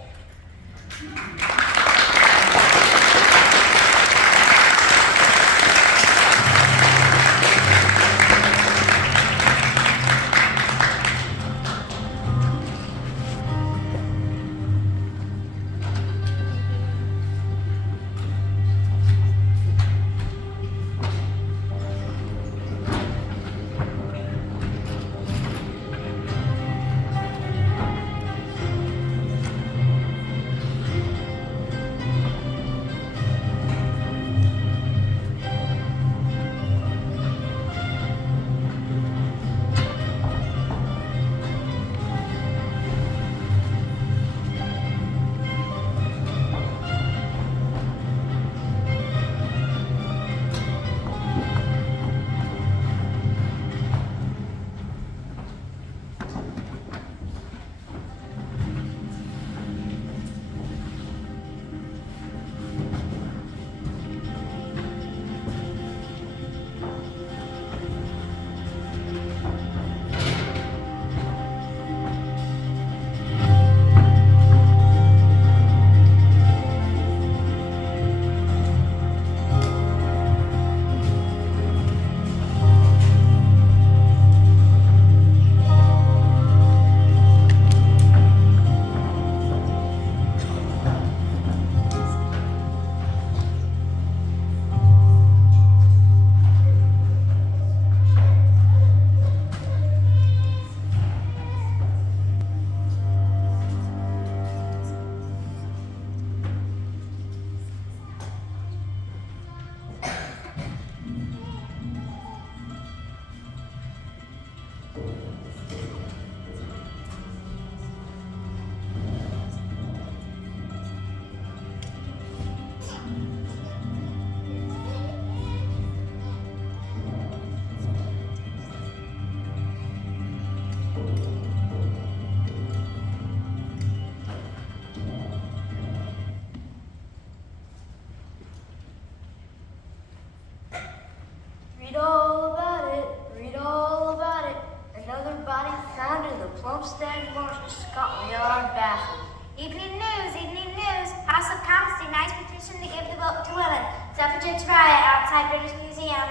petition to give the vote to women. Suffragettes riot outside British Museum.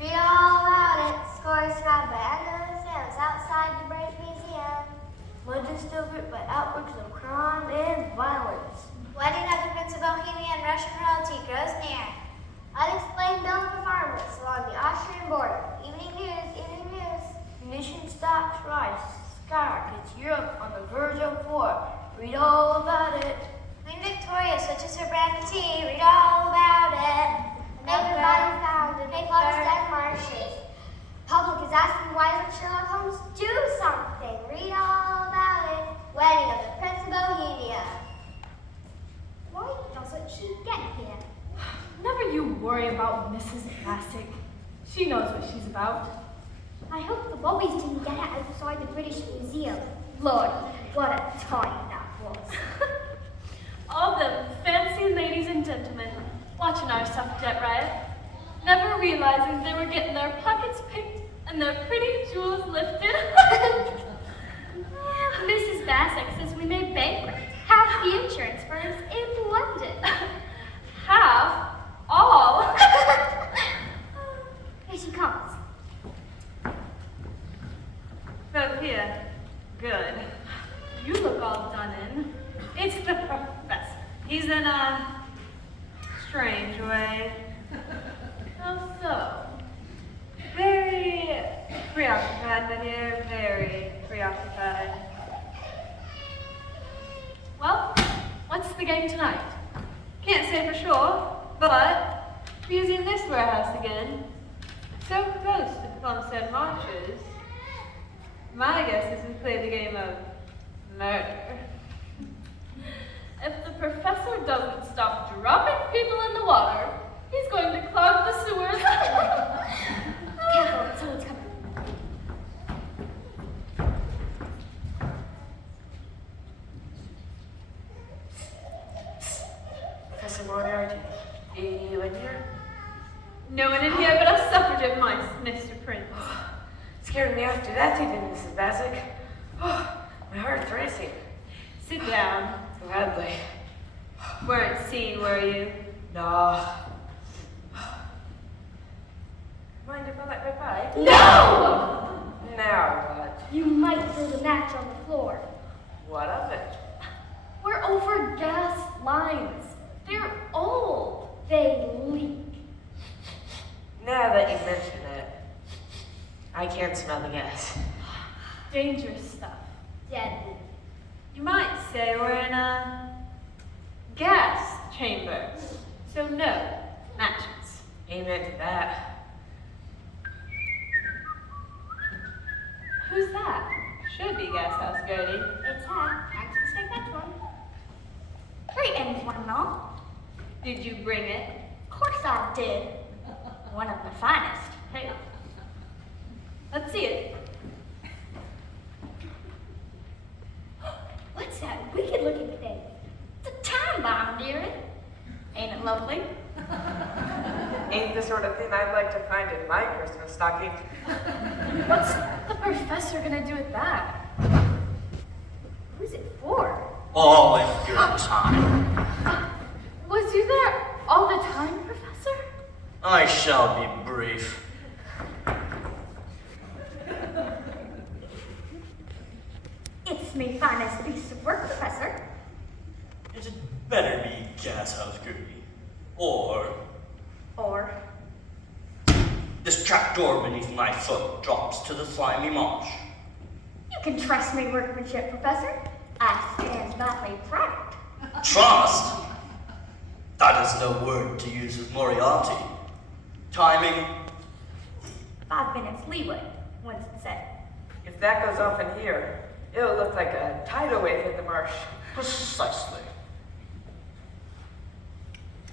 Read all about it. Scores found by unknown sounds outside the British Museum. London still gripped by outbreaks of crime and violence. Wedding of the Prince of Bohemia and Russian royalty grows near. Unexplained bill for farmers along the Austrian border. Evening news, evening news. Munition stocks rise. Skyrockets. Europe on the verge of war. Read all about it. Queen Victoria switches her brand of tea. Read all about it. Naked body found in Mayflower's dead marshes. Public is asking why doesn't Sherlock Holmes do something? Read all about it. Wedding of the Prince of Bohemia. Why doesn't she get here? Never you worry about Mrs. Bassick. She knows what she's about. I hope the bobbies didn't get it outside the British Museum. Lord, what a time that was. All them fancy ladies and gentlemen watching our suffragette riot, never realizing they were getting their pockets picked and their pretty jewels lifted. Mrs. Bassick says we may bankrupt half the insurance firms in London. Half, all. Here she comes. Sophia, good. You look all done in. It's the professor. He's in a strange way. How so? Very preoccupied, my dear, very preoccupied. Well, what's the game tonight? Can't say for sure, but using this warehouse again, so close to the Plumstead Marshes, my guess is we play the game of murder. If the professor doesn't stop dropping people in the water, he's going to clog the sewers. Careful, someone's coming. Professor Moriarty, you in here? No one in here but a suffragette mice, Mr. Prince. Scared me after that you did, Mrs. Bassick. My heart's racing. Sit down. Gladly. Weren't seen, were you? No. Mind if I light my pipe? No! Now what? You might throw the match on the floor. What of it? We're over gas lines. They're old. They leak. Now that you mention it, I can't smell the gas. Dangerous stuff. Deadly. You might say we're in a gas chamber. So no matches. Amen to that. Who's that? Should be gas house Gertie. It's her. Can't mistake that one. Greetings, one and all. Did you bring it? Of course I did. One of the finest, too. Let's see it. What's that wicked-looking thing? It's a time bomb, dearie. Ain't it lovely? Ain't the sort of thing I'd like to find in my Christmas stocking. What's the professor gonna do with that? Who's it for? All in good time. Was you there all the time, Professor? I shall be brief. It's me finest piece of work, Professor. It had better be Gashouse Gertie. Or Or this trapdoor beneath my foot drops to the slimy marsh. you can trust me workmanship, Professor. I stand badly proud. Trust? That is no word to use with Moriarty. Timing? 5 minutes leeway, Winston said. If that goes off in here, it'll look like a tidal wave in the marsh. Precisely.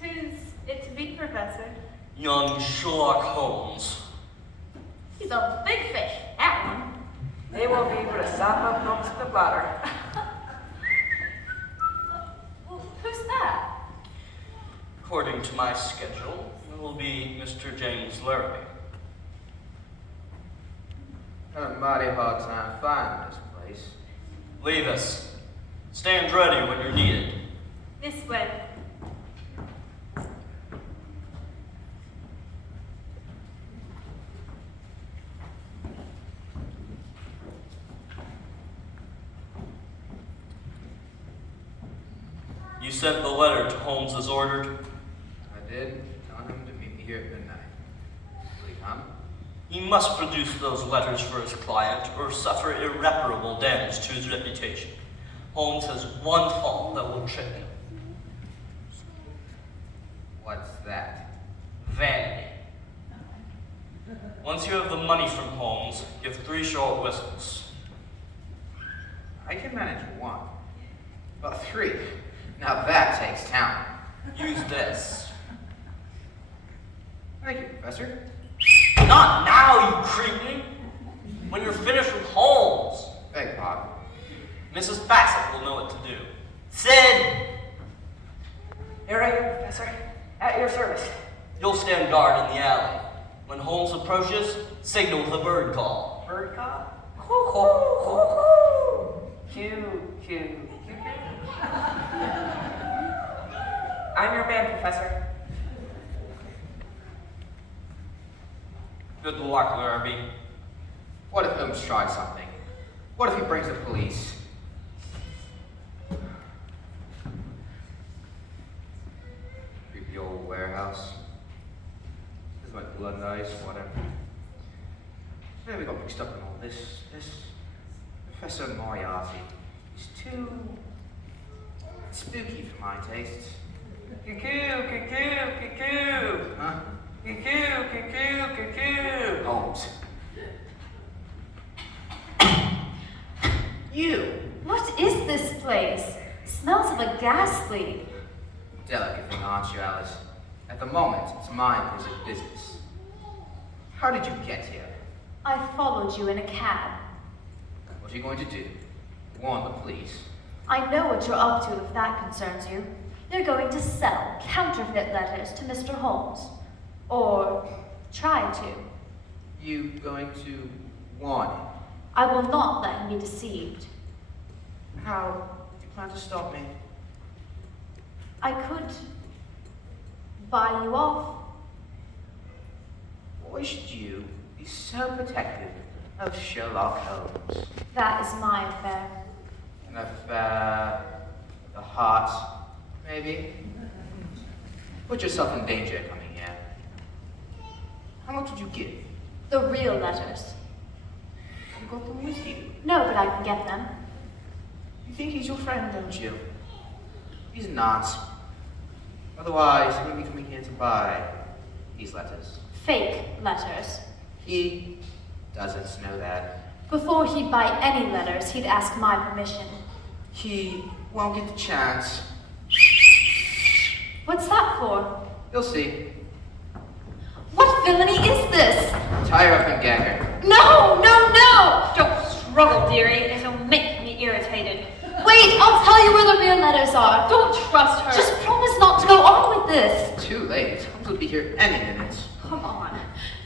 Who's it to be, Professor? Young Sherlock Holmes. He's a big fish, that one. They won't be able to sop up Holmes in the blotter. Who's that? According to my schedule, it will be Mr. James Lurley. Had a mighty hard time finding this place. Leave us. Stand ready when you're needed. This way. sent the letter to Holmes as ordered? I did. Tell him to meet me here at midnight. Will he come? He must produce those letters for his client or suffer irreparable damage to his reputation. Holmes has one fault that will trip him. What's that? Vanity. Once you have the money from Holmes, give 3 short whistles. I can manage 1. But 3. Now that takes talent. Use this. Thank you, Professor. Not now, you cretin! When you're finished with Holmes. Beg pardon. Mrs. Bassett will know what to do. Sid! Here I am, Professor. At your service. You'll stand guard in the alley. When Holmes approaches, signal with a bird call. Bird call? Coo-coo! Coo-coo. I'm your man, Professor. Good luck, Larrabee. What if Holmes tries something? What if he brings the police? Creepy old warehouse. This is like blood and ice, whatever. Maybe we got mixed up in all this. Professor Moriarty is too spooky for my tastes. Cuckoo, cuckoo, cuckoo. Huh? Cuckoo, cuckoo, cuckoo. Holmes. You! What is this place? Smells of a gas leak. Delicate thing, aren't you, Alice? At the moment, it's my business. How did you get here? I followed you in a cab. What are you going to do? Warn the police. I know what you're up to if that concerns you. You're going to sell counterfeit letters to Mr. Holmes. Or try to. You going to warn him? I will not let him be deceived. How do you plan to stop me? I could buy you off. Why should you be so protective of Sherlock Holmes? That is my affair. An affair, the heart, maybe? Put yourself in danger coming here. How much would you give? The real letters. You got them with you. No, but I can get them. You think he's your friend, don't you? He's not. Otherwise, he wouldn't be coming here to buy these letters. Fake letters. He doesn't know that. Before he'd buy any letters, he'd ask my permission. He won't get the chance. What's that for? You'll see. What villainy is this? Tie her up and gag her. No, no, no! Don't struggle, dearie. It'll make me irritated. Wait, I'll tell you where the real letters are. Don't trust her. Just promise not to go on with this. Too late. Holmes will be here any minute. Come on.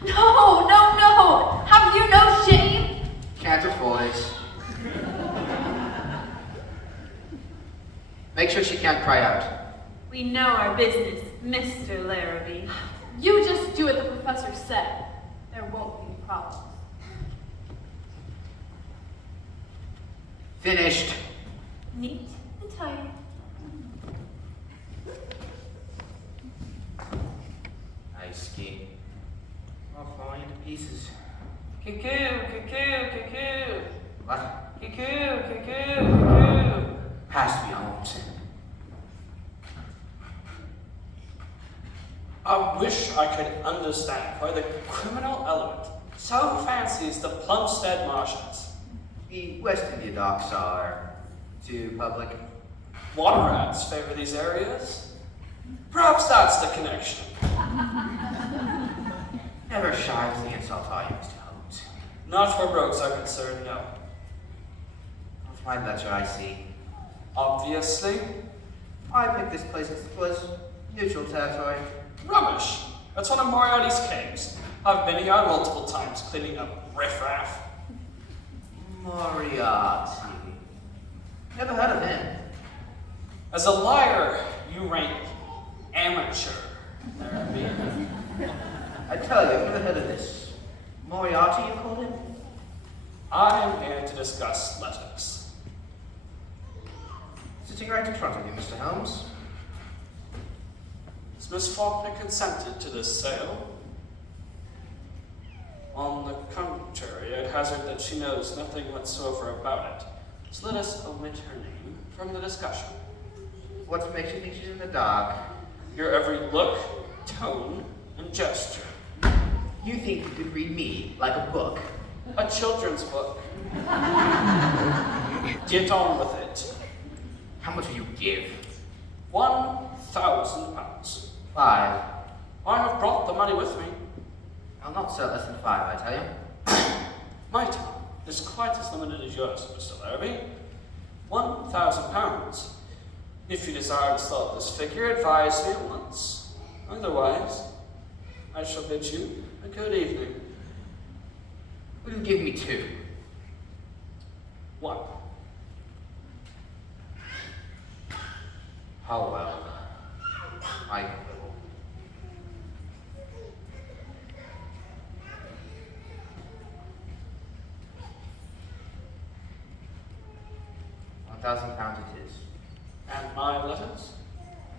No, no, no! Have you no shame? Can't afford it. Make sure she can't cry out. We know our business, Mr. Larrabee. You just do what the professor said. There won't be problems. Finished. Neat and tidy. Nice scheme. I'll fall into pieces. Cuckoo, cuckoo, cuckoo. What? Cuckoo, cuckoo, cuckoo. Has to be Holmes. I wish I could understand why the criminal element so fancies the Plumstead marshes. The West India docks are too public. Water rats favor these areas. Perhaps that's the connection. Never shy of the insult, are you, Mr. Holmes? Not where rogues are concerned, no. Of my letter, I see. Obviously. I picked this place because it was neutral territory. Rubbish. That's one of Moriarty's caves. I've been here multiple times cleaning up riffraff. Moriarty. Never heard of him. As a liar, you rank amateur. Larrabee. I tell you, I've never heard of this. Moriarty, you called him? I am here to discuss letters. Sitting right in front of you, Mr. Holmes. Has Miss Faulkner consented to this sale? On the contrary, I'd hazard that she knows nothing whatsoever about it. So let us omit her name from the discussion. What makes you think she's in the dark? Your every look, tone, and gesture. You think you could read me like a book? A children's book. Get on with it. How much will you give? £1,000. 5. I have brought the money with me. I'll not sell less than 5, I tell you. My time is quite as limited as yours, Mr. Larrabee. £1,000. If you desire to sell at this figure, advise me at once. Otherwise, I shall bid you a good evening. Will you give me 2? 1. How well? I will. £1,000 it is. And my letters?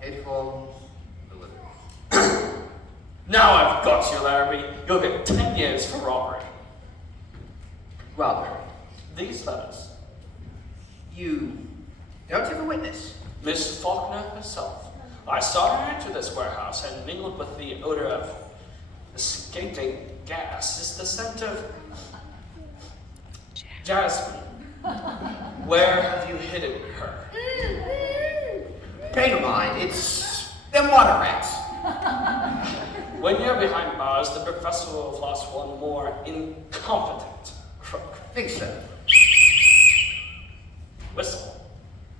Paid for, delivered. Now I've got you, Larrabee. You'll get 10 years for robbery. Robbery. These letters. You don't have a witness. Miss Faulkner herself. I saw her enter this warehouse, and mingled with the odor of escaping gas is the scent of jasmine. Where have you hidden her? Never mind, it's them water rats. When you're behind bars, the professor will have lost one more incompetent crook. Think so. Whistle.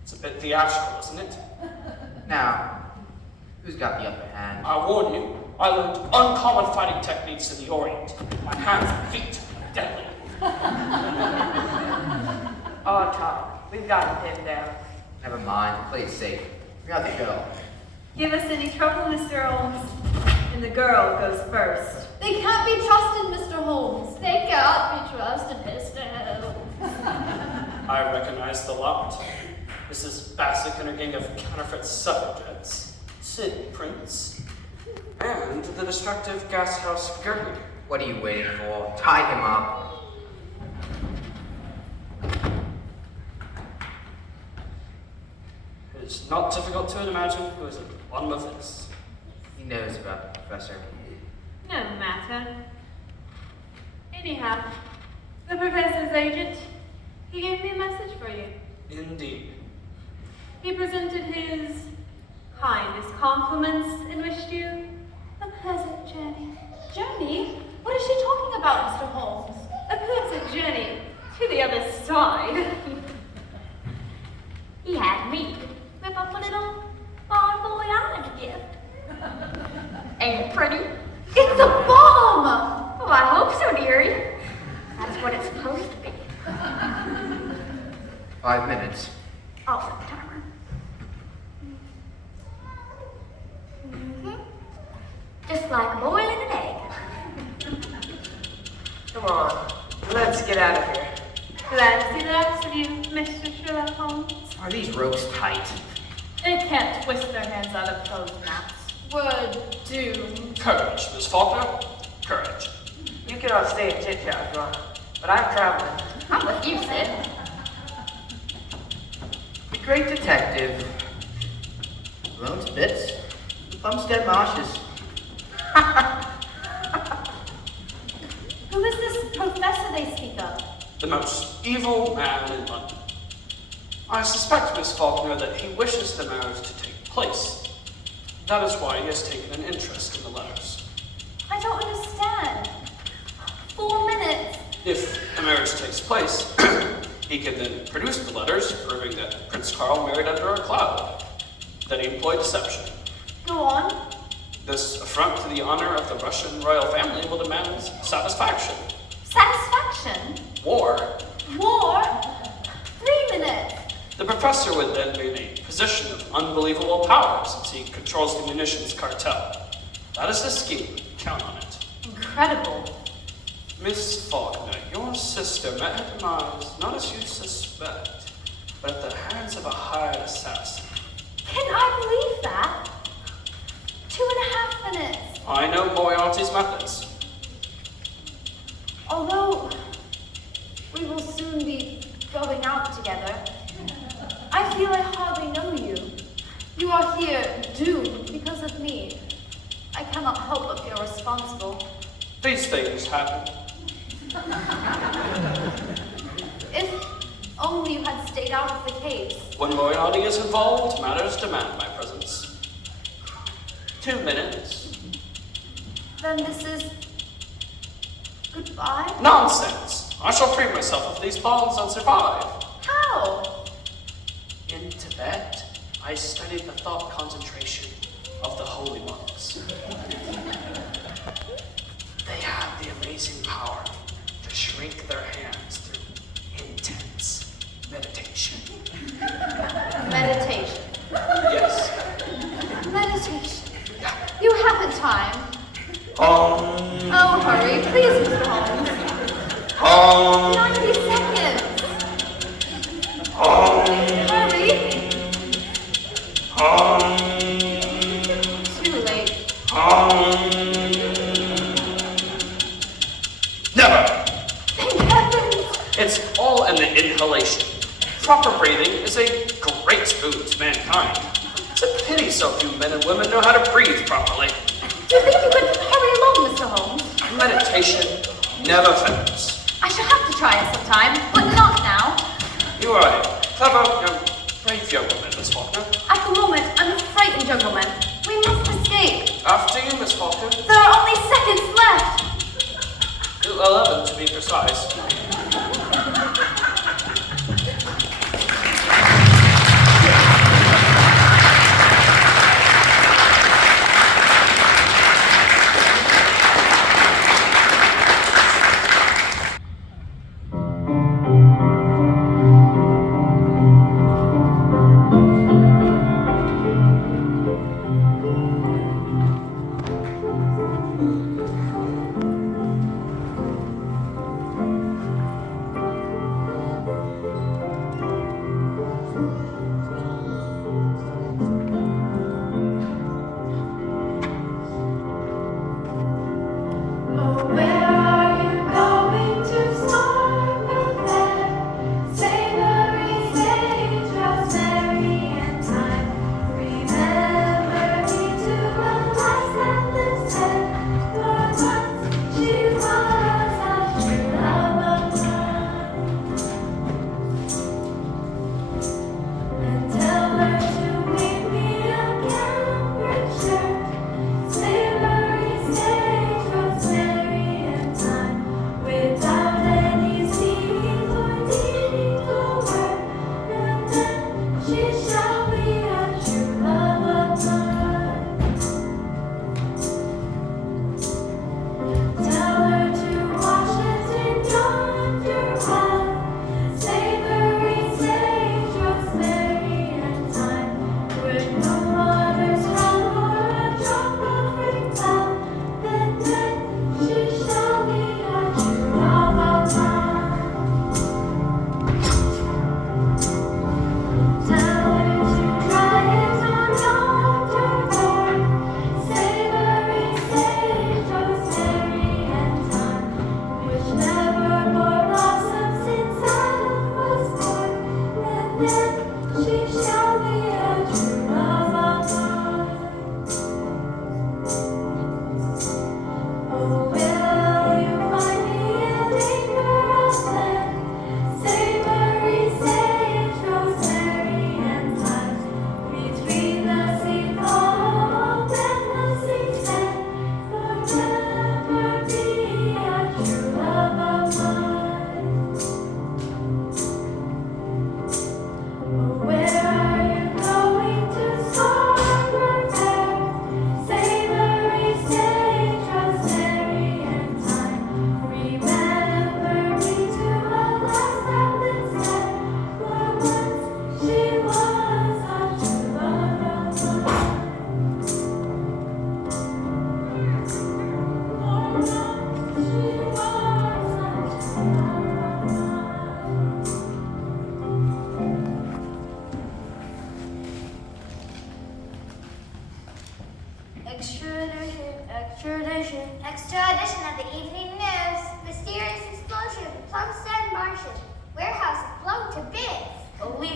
It's a bit theatrical, isn't it? Now, who's got the upper hand? I warn you, I learned uncommon fighting techniques in the Orient. My hands and feet are deadly. Oh, Tom, we've got him pinned down. Never mind, play it safe. We got to go. Give us any trouble, Mr. Holmes, and the girl goes first. They can't be trusted, Mr. Holmes. They can't be trusted, Mr. Holmes. I recognize the lot. Mrs. Bassick and her gang of counterfeit suffragettes, Sid Prince, and the destructive gas house Gertie. What are you waiting for? Tie him up. It's not difficult to imagine who is at the bottom of this. He knows about the professor. No matter. Anyhow, the professor's agent, he gave me a message for you. Indeed. He presented his kindest compliments and wished you a pleasant journey. Journey? What is she talking about, Mr. Holmes? A pleasant journey to the other side. He had me whip up a little bon voyage gift. Ain't it pretty? It's a bomb! Oh, I hope so, dearie. That's what it's supposed to be. 5 minutes. I'll set the timer. Just like boiling an egg. Come on, let's get out of here. Glad to see the last of you, Mr. Sherlock Holmes. Are these ropes tight? They can't twist their hands out of closed mouths. We're doomed. Courage, Miss Faulkner. Courage. You can all stay and chit-chat if you want, but I'm traveling. I'm with you, Sid. The great detective. Blown to bits. The Bumstead Marshes. Who is this professor they speak of? The most evil man in London. I suspect, Miss Faulkner, that he wishes the marriage to take place. That is why he has taken an interest in the letters. I don't understand. 4 minutes. If the marriage takes place, he can then produce the letters proving that Prince Karl married under a cloud, that he employed deception. Go on. This affront to the honor of the Russian royal family will demand satisfaction. Satisfaction? War. War? 3 minutes. The professor would then be in a position of unbelievable power since he controls the munitions cartel. That is the scheme. Count on it. Incredible. Miss Faulkner, your sister met her demise not as you suspect, but at the hands of a hired assassin. Can I believe that? I know Moriarty's methods. Although we will soon be going out together, I feel I hardly know you. You are here doomed because of me. I cannot help but feel responsible. These things happen. If only you had stayed out of the case. When Moriarty is involved, matters demand my presence. 2 minutes. Then this is goodbye? Nonsense! I shall free myself of these bonds and survive. How? In Tibet, I studied the thought concentration of the holy monks. They have the amazing power to shrink their hands through intense meditation. Meditation. Yes. Meditation. You haven't time. Oh, Hurry, please, Mr. Holmes. 90 seconds. Hurry. Too late. Never! Thank heavens. It's all in the inhalation. Proper breathing is a great boon to mankind. It's a pity so few men and women know how to breathe properly. Do you think you could hurry along, Mr. Holmes? Meditation never fails. I shall have to try it sometime, but not now. You are a clever, brave young woman, Miss Faulkner. At the moment, I'm a frightened gentleman. We must escape. After you, Miss Faulkner. There are only seconds left. 11 to be precise.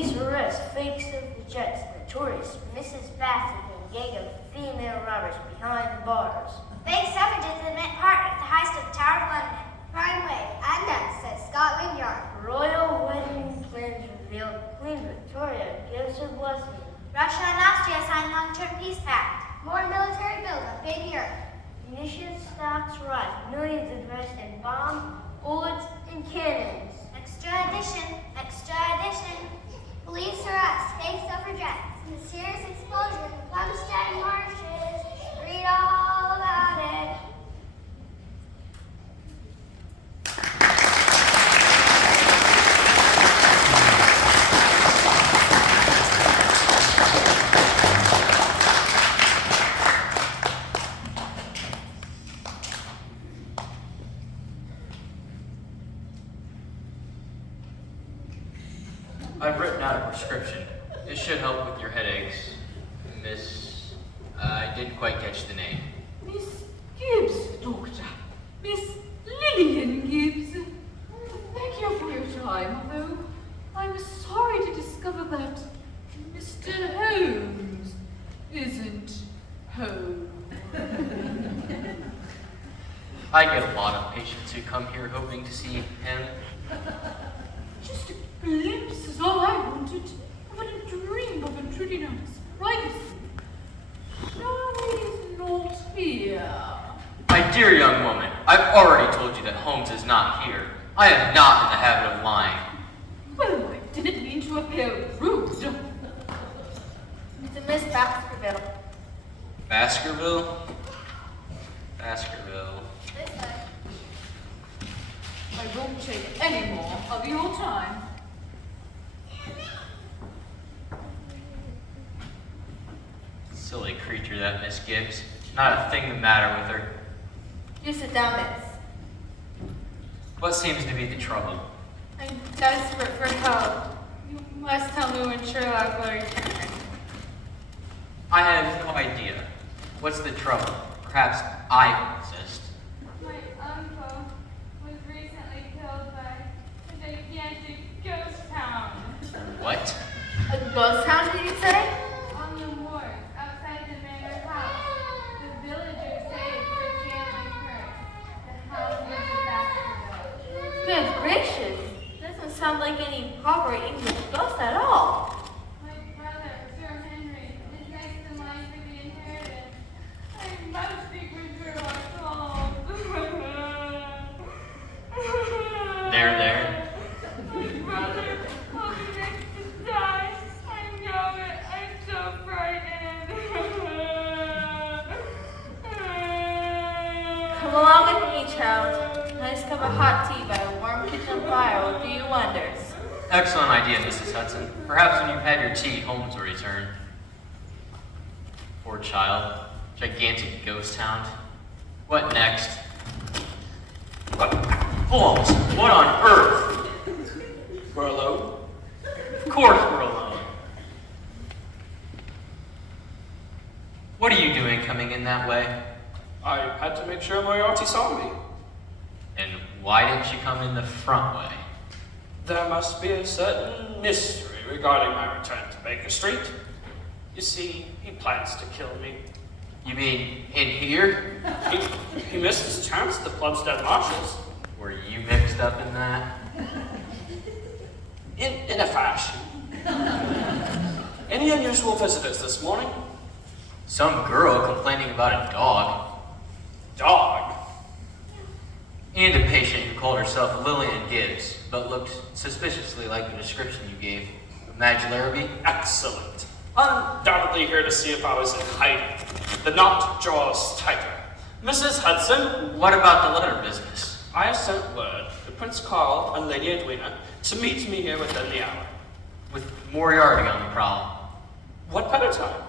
Police arrest fake suffragettes, notorious Mrs. Bassett and gang of female robbers behind bars. Fake suffragettes admit part of the heist of the Tower of London. Crime wave and next at Scotland Yard. Royal wedding plans revealed. Queen Victoria gives her blessing. Russia and Austria sign long-term peace pact. More military buildup in Europe. Munitions stocks rise. Millions invest in bombs, bullets, and cannons. Extradition, extradition. Police arrest fake suffragettes. Mysterious explosion in Plumstead marshes. Read all about it. I've written out a prescription. It should help with your headaches. Miss... I didn't quite catch the name. Miss Gibbs, Doctor. Miss Lillian Gibbs. Thank you for your time, although I was sorry to discover that Mr. Holmes isn't home. I get a lot of patients who come here hoping to see him. Just a glimpse is all I wanted. I wouldn't dream of intruding on his privacy. Charlie's not here. My dear young woman, I've already told you that Holmes is not here. I am not in the habit of lying. Well, I didn't mean to appear rude. It's a Miss Baskerville. Baskerville? Baskerville. This way. I won't take any more of your time. Silly creature, that Miss Gibbs. Not a thing the matter with her. You sit down, Miss. What seems to be the trouble? I'm desperate for help. You must tell me when Sherlock will return. I have no idea. What's the trouble? Perhaps I can assist. My uncle was recently killed by a gigantic ghost hound. What? A ghost hound, did you say? On the moors outside the mayor's house. The villagers say it's a family curse. The hound lives in Baskerville. Good gracious. Doesn't sound like any proper English ghost at all. My brother, Sir Henry, is next in line for the inheritance. I must speak with Sherlock Holmes. There. My brother will be next to die. I know it. I'm so frightened. Come along with me, child. Nice cup of hot tea by a warm kitchen fire will do you wonders. Excellent idea, Mrs. Hudson. Perhaps when you've had your tea, Holmes will return. Poor child. Gigantic ghost hound. What next? Holmes, what on earth? We're alone. Of course we're alone. What are you doing coming in that way? I had to make sure Moriarty saw me. And why didn't you come in the front way? There must be a certain mystery regarding my return to Baker Street. You see, he plans to kill me. You mean in here? He missed his chance at the Plumstead Marshes. Were you mixed up in that? In a fashion. Any unusual visitors this morning? Some girl complaining about a dog. Dog? And a patient who called herself Lillian Gibbs, but looked suspiciously like the description you gave. Madge Larrabee? Excellent. Undoubtedly here to see if I was in hiding. The knot draws tighter. Mrs. Hudson? What about the letter business? I have sent word to Prince Carl and Lady Edwina to meet me here within the hour. With Moriarty on the prowl. What better time?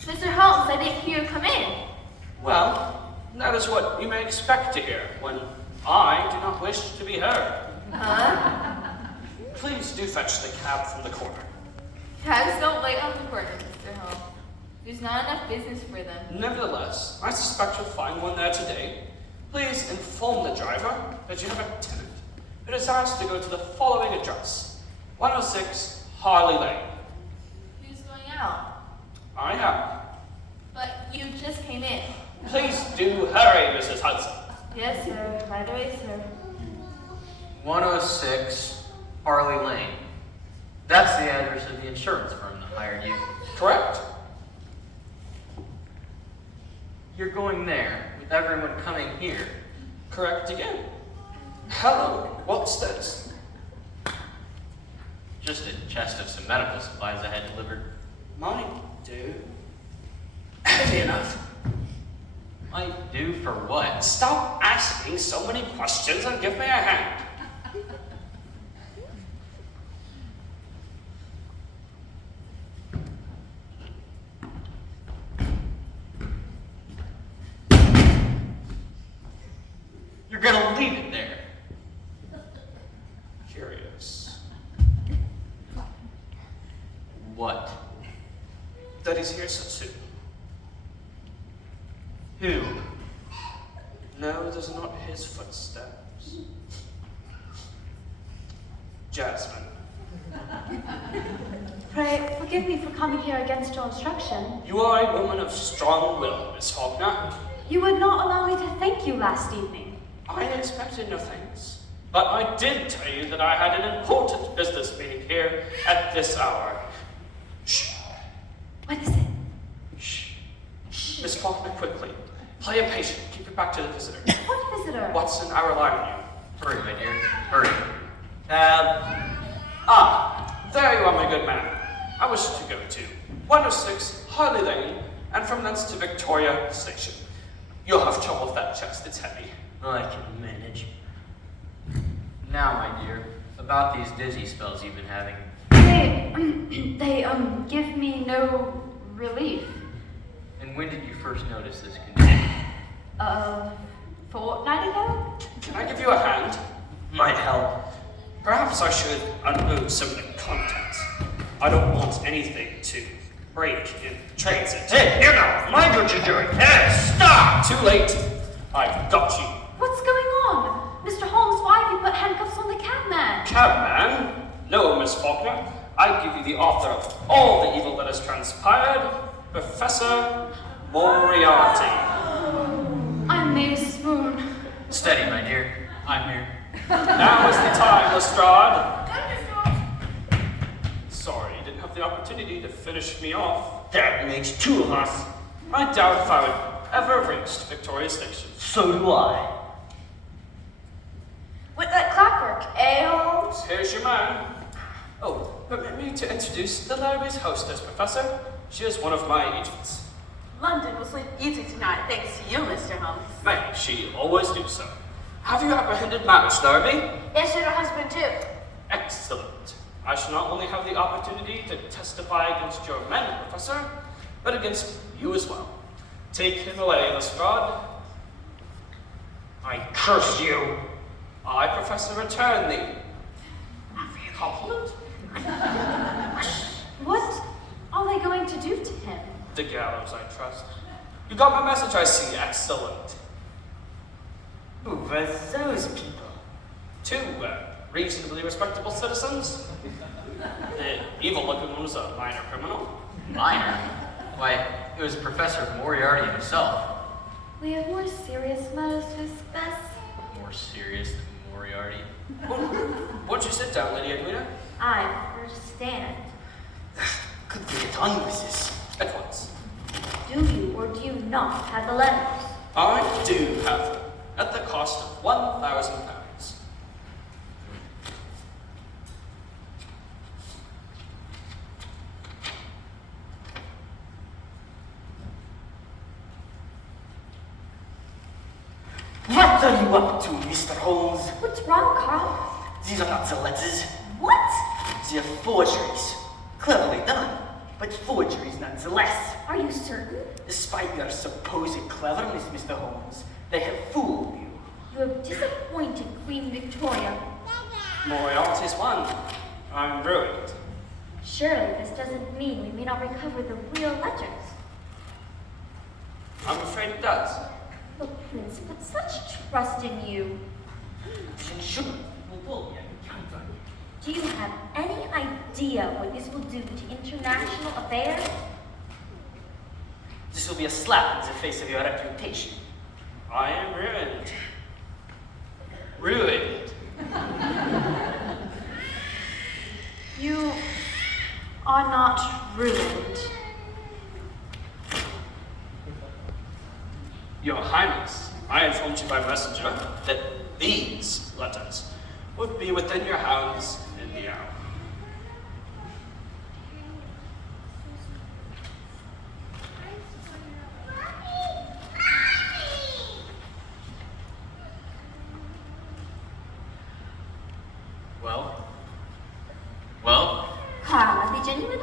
Mr. Holmes, I didn't hear you come in. Well, that is what you may expect to hear when I do not wish to be heard. Huh? Please do fetch the cab from the corner. Cabs don't wait on the corner, Mr. Holmes. There's not enough business for them. Nevertheless, I suspect you'll find one there today. Please inform the driver that you have a tenant who desires to go to the following address: 106 Harley Lane. Who's going out? I am. But you just came in. Please do hurry, Mrs. Hudson. Yes, sir. Right away, sir. 106 Harley Lane. That's the address of the insurance firm that hired you. Correct? You're going there with everyone coming here. Correct again. Hello, what's this? Just a chest of some medical supplies I had delivered. Might do. Heavy enough. Might do for what? Stop asking so many questions and give me a hand. You're gonna leave it there. Curious. What? That he's here so soon. Who? No, those are not his footsteps. Jasmine. Pray, forgive me for coming here against your instruction. You are a woman of strong will, Miss Faulkner. You would not allow me to thank you last evening. I expected no thanks, but I did tell you that I had an important business meeting here at this hour. Shh. What is it? Shh. Miss Faulkner, quickly. Play a patient. Keep your back to the visitor. What visitor? Watson, I rely on you. Hurry, my dear. Hurry. There you are, my good man. I wish to go to 106 Harley Lane, and from thence to Victoria Station. You'll have trouble with that chest, it's heavy. I can manage. Now, my dear, about these dizzy spells you've been having. They give me no relief. And when did you first notice this condition? A fortnight ago? Can I give you a hand? Might help. Perhaps I should unload some of the contents. I don't want anything to break in transit. Hey, you know, mind what you're doing. Hey, stop! Too late. I've got you. What's going on? Mr. Holmes, why have you put handcuffs on the cabman? Cabman? No, Miss Faulkner. I give you the author of all the evil that has transpired, Professor Moriarty. I may swoon. Steady, my dear. I'm here. Now is the time, Lestrade. Sorry, you didn't have the opportunity to finish me off. That makes two of us. I doubt if I would ever reach Victoria Station. So do I. With that clockwork, Holmes? Here's your man. Oh, permit me to introduce the library's hostess, Professor. She is one of my agents. London will sleep easy tonight, thanks to you, Mr. Holmes. May she always do so. Have you apprehended Max Darby? Yes, and her husband too. Excellent. I shall not only have the opportunity to testify against your men, Professor, but against you as well. Take him away, Lestrade. I curse you. I, Professor, return thee. Compliment? What are they going to do to him? The gallows, I trust. You got my message, I see. Excellent. Who were those people? Two reasonably respectable citizens. The evil-looking one was a minor criminal. Minor? Why, it was Professor Moriarty himself. We have more serious matters to discuss. More serious than Moriarty. Won't you sit down, Lady Edwina? I understand. Could we get on with this? At once. Do you or do you not have the letters? I do have them, at the cost of £1,000. What are you up to, Mr. Holmes? What's wrong, Carl? These are not the letters. What? They're forgeries. Cleverly done, but forgeries nonetheless. Are you certain? Despite your supposed cleverness, Mr. Holmes, they have fooled you. You have disappointed Queen Victoria. Moriarty's won. I'm ruined. Surely this doesn't mean we may not recover the real letters. I'm afraid it does. The prince put such trust in you. The insurance will pull you. Do you have any idea what this will do to international affairs? This will be a slap in the face of your reputation. I am ruined. Ruined. You are not ruined. Your Highness, I informed you by messenger that these letters would be within your hands in the hour. Well? Well? Are they genuine?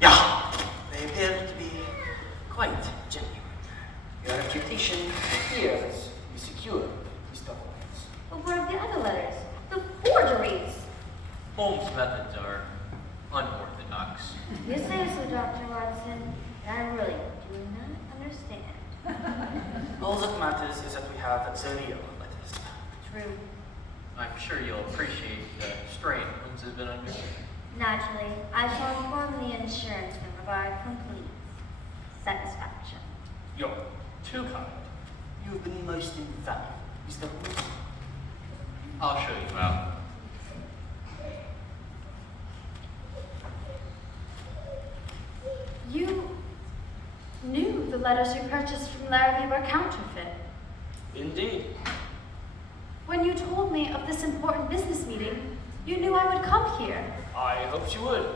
Yeah, they appear to be quite genuine. Your reputation appears to be secure, Mr. Holmes. But what of the other letters? The forgeries! Holmes' methods are unorthodox. You say so, Dr. Watson, and I really do not understand. All that matters is that we have the real letters. True. I'm sure you'll appreciate the strain Holmes has been under. Naturally, I shall inform the insurance firm of our complete satisfaction. You're too kind. You've been most invaluable, Mr. Holmes. I'll show you out. You knew the letters you purchased from Larrabee were counterfeit. Indeed. When you told me of this important business meeting, you knew I would come here. I hoped you would.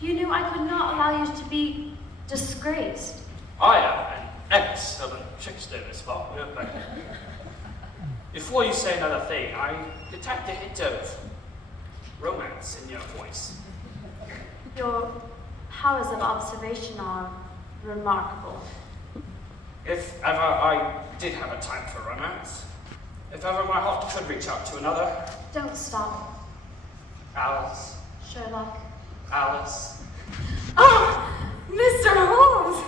You knew I could not allow you to be disgraced. I am an excellent trickster, Miss Faulkner, but before you say another thing, I detect a hint of romance in your voice. Your powers of observation are remarkable. If ever I did have a time for romance, if ever my heart could reach out to another, Don't stop, Alice, Sherlock. Alice, Oh, Mr. Holmes!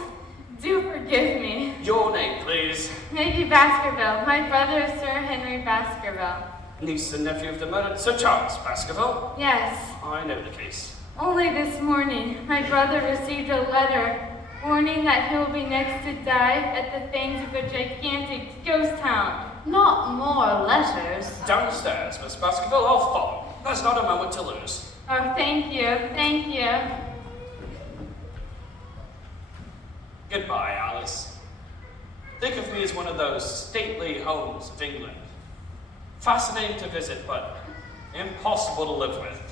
Do forgive me. your name, please. Maggie Baskerville. My brother is Sir Henry Baskerville. Niece and nephew of the murdered Sir Charles Baskerville. Yes. I know the case. Only this morning, my brother received a letter warning that he will be next to die at the fangs of a gigantic ghost hound. Not more letters. Downstairs, Miss Baskerville, I'll follow. There's not a moment to lose. Oh, thank you, thank you. Goodbye, Alice. Think of me as one of those stately homes of England. Fascinating to visit, but impossible to live with.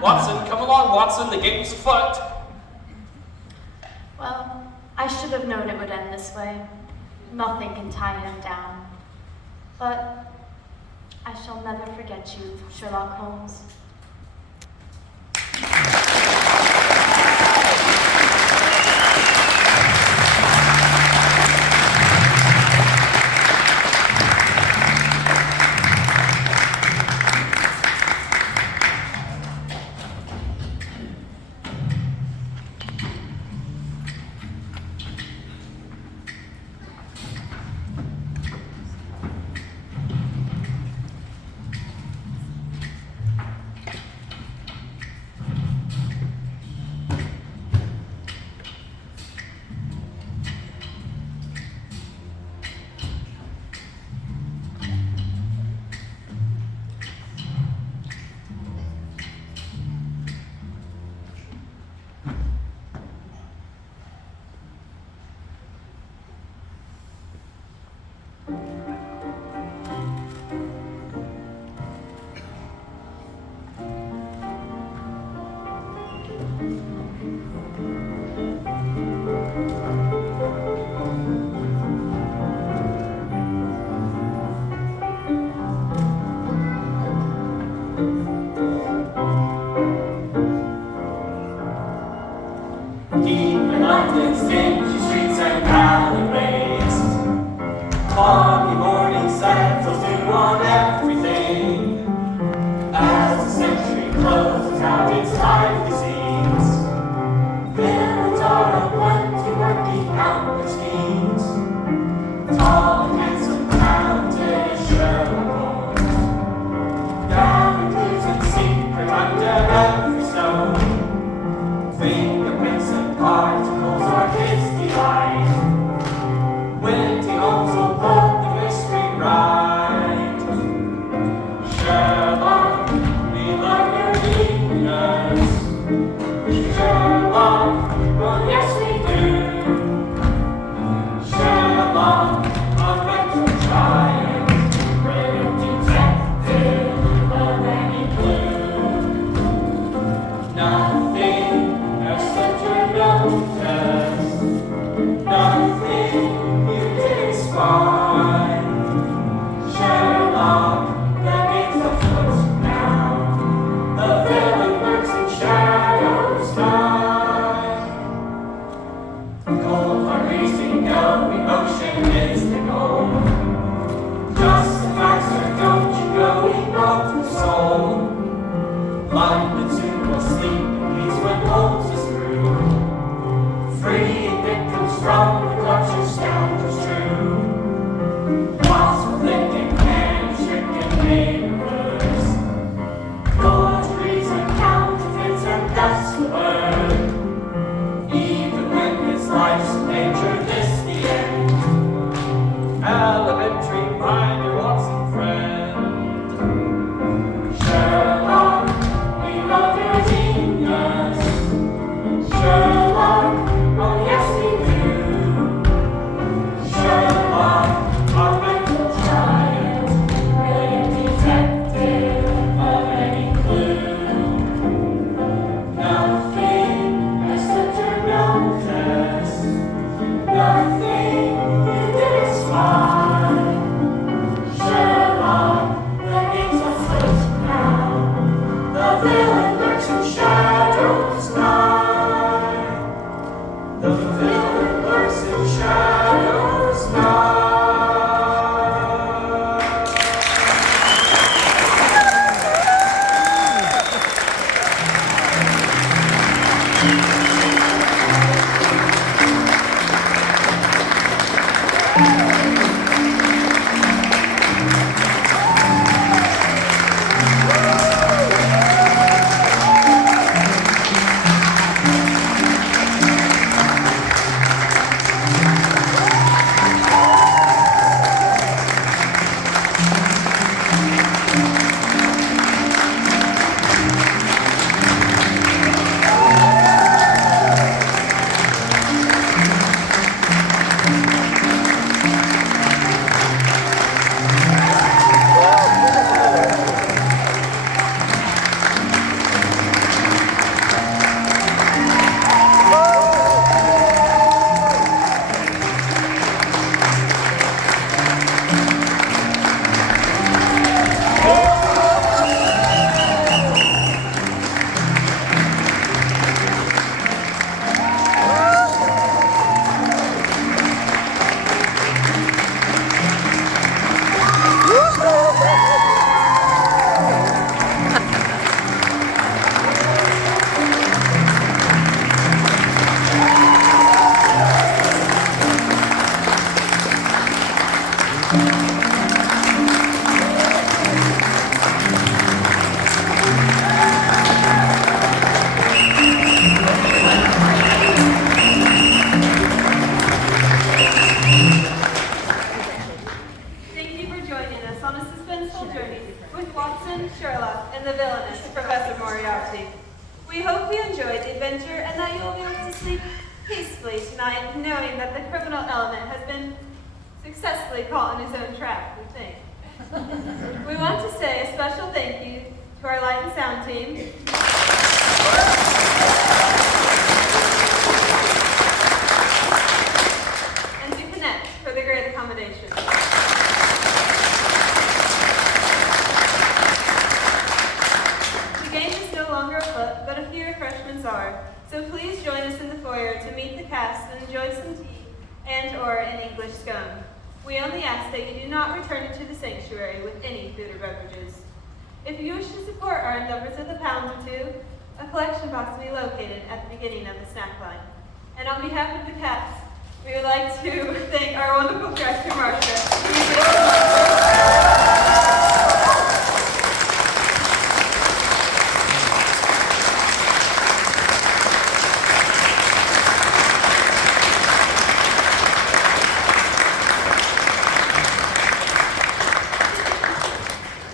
Watson, come along, Watson, the game's afoot. Well, I should have known it would end this way. Nothing can tie him down. But I shall never forget you, Sherlock Holmes. Sherlock Holmes. Down the cliffs and sea. Sherlock, oh yes we do. Sherlock, our mental giant, brilliant detective of any clue. Nothing except your notice, nothing you didn't spy. Sherlock, the game's afoot now. The villain lurks in shadows high. Cold heart racing, no emotion is the goal. Just the facts or don't you go, evoke the soul. Blinded to a sleep in peace when Holmes is through. Freeing victims from the clutch of scoundrels true. Whilst afflicting panic-stricken neighborhoods. Forgeries and counterfeits and that's the word. Even when his life's in danger, this the end. Elementary minor Watson friend. Sherlock, we love your genius. Sherlock, oh yes we do. Sherlock, our mental giant, brilliant detective of any clue. Nothing except your notice, nothing you didn't spy. Sherlock, the game's afoot now. The villain lurks in shadows night. The villain lurks in shadows night. Thank you for joining us on a suspenseful journey with Watson, Sherlock, and the villainous Professor Moriarty. We hope you enjoyed the adventure and that you will be able to sleep peacefully tonight, knowing that the criminal element has been successfully caught in his own trap, we think. We want to say a special thank you to our light and sound team, and to Connect for the great accommodation. The game is no longer afoot, but a few refreshments are. So please join us in the foyer to meet the cast and enjoy some tea and/or an English scone. We only ask that you do not return into the sanctuary with any food or beverages. If you wish to support our endeavors with a pound or two, a collection box will be located at the beginning of the snack line. And on behalf of the cast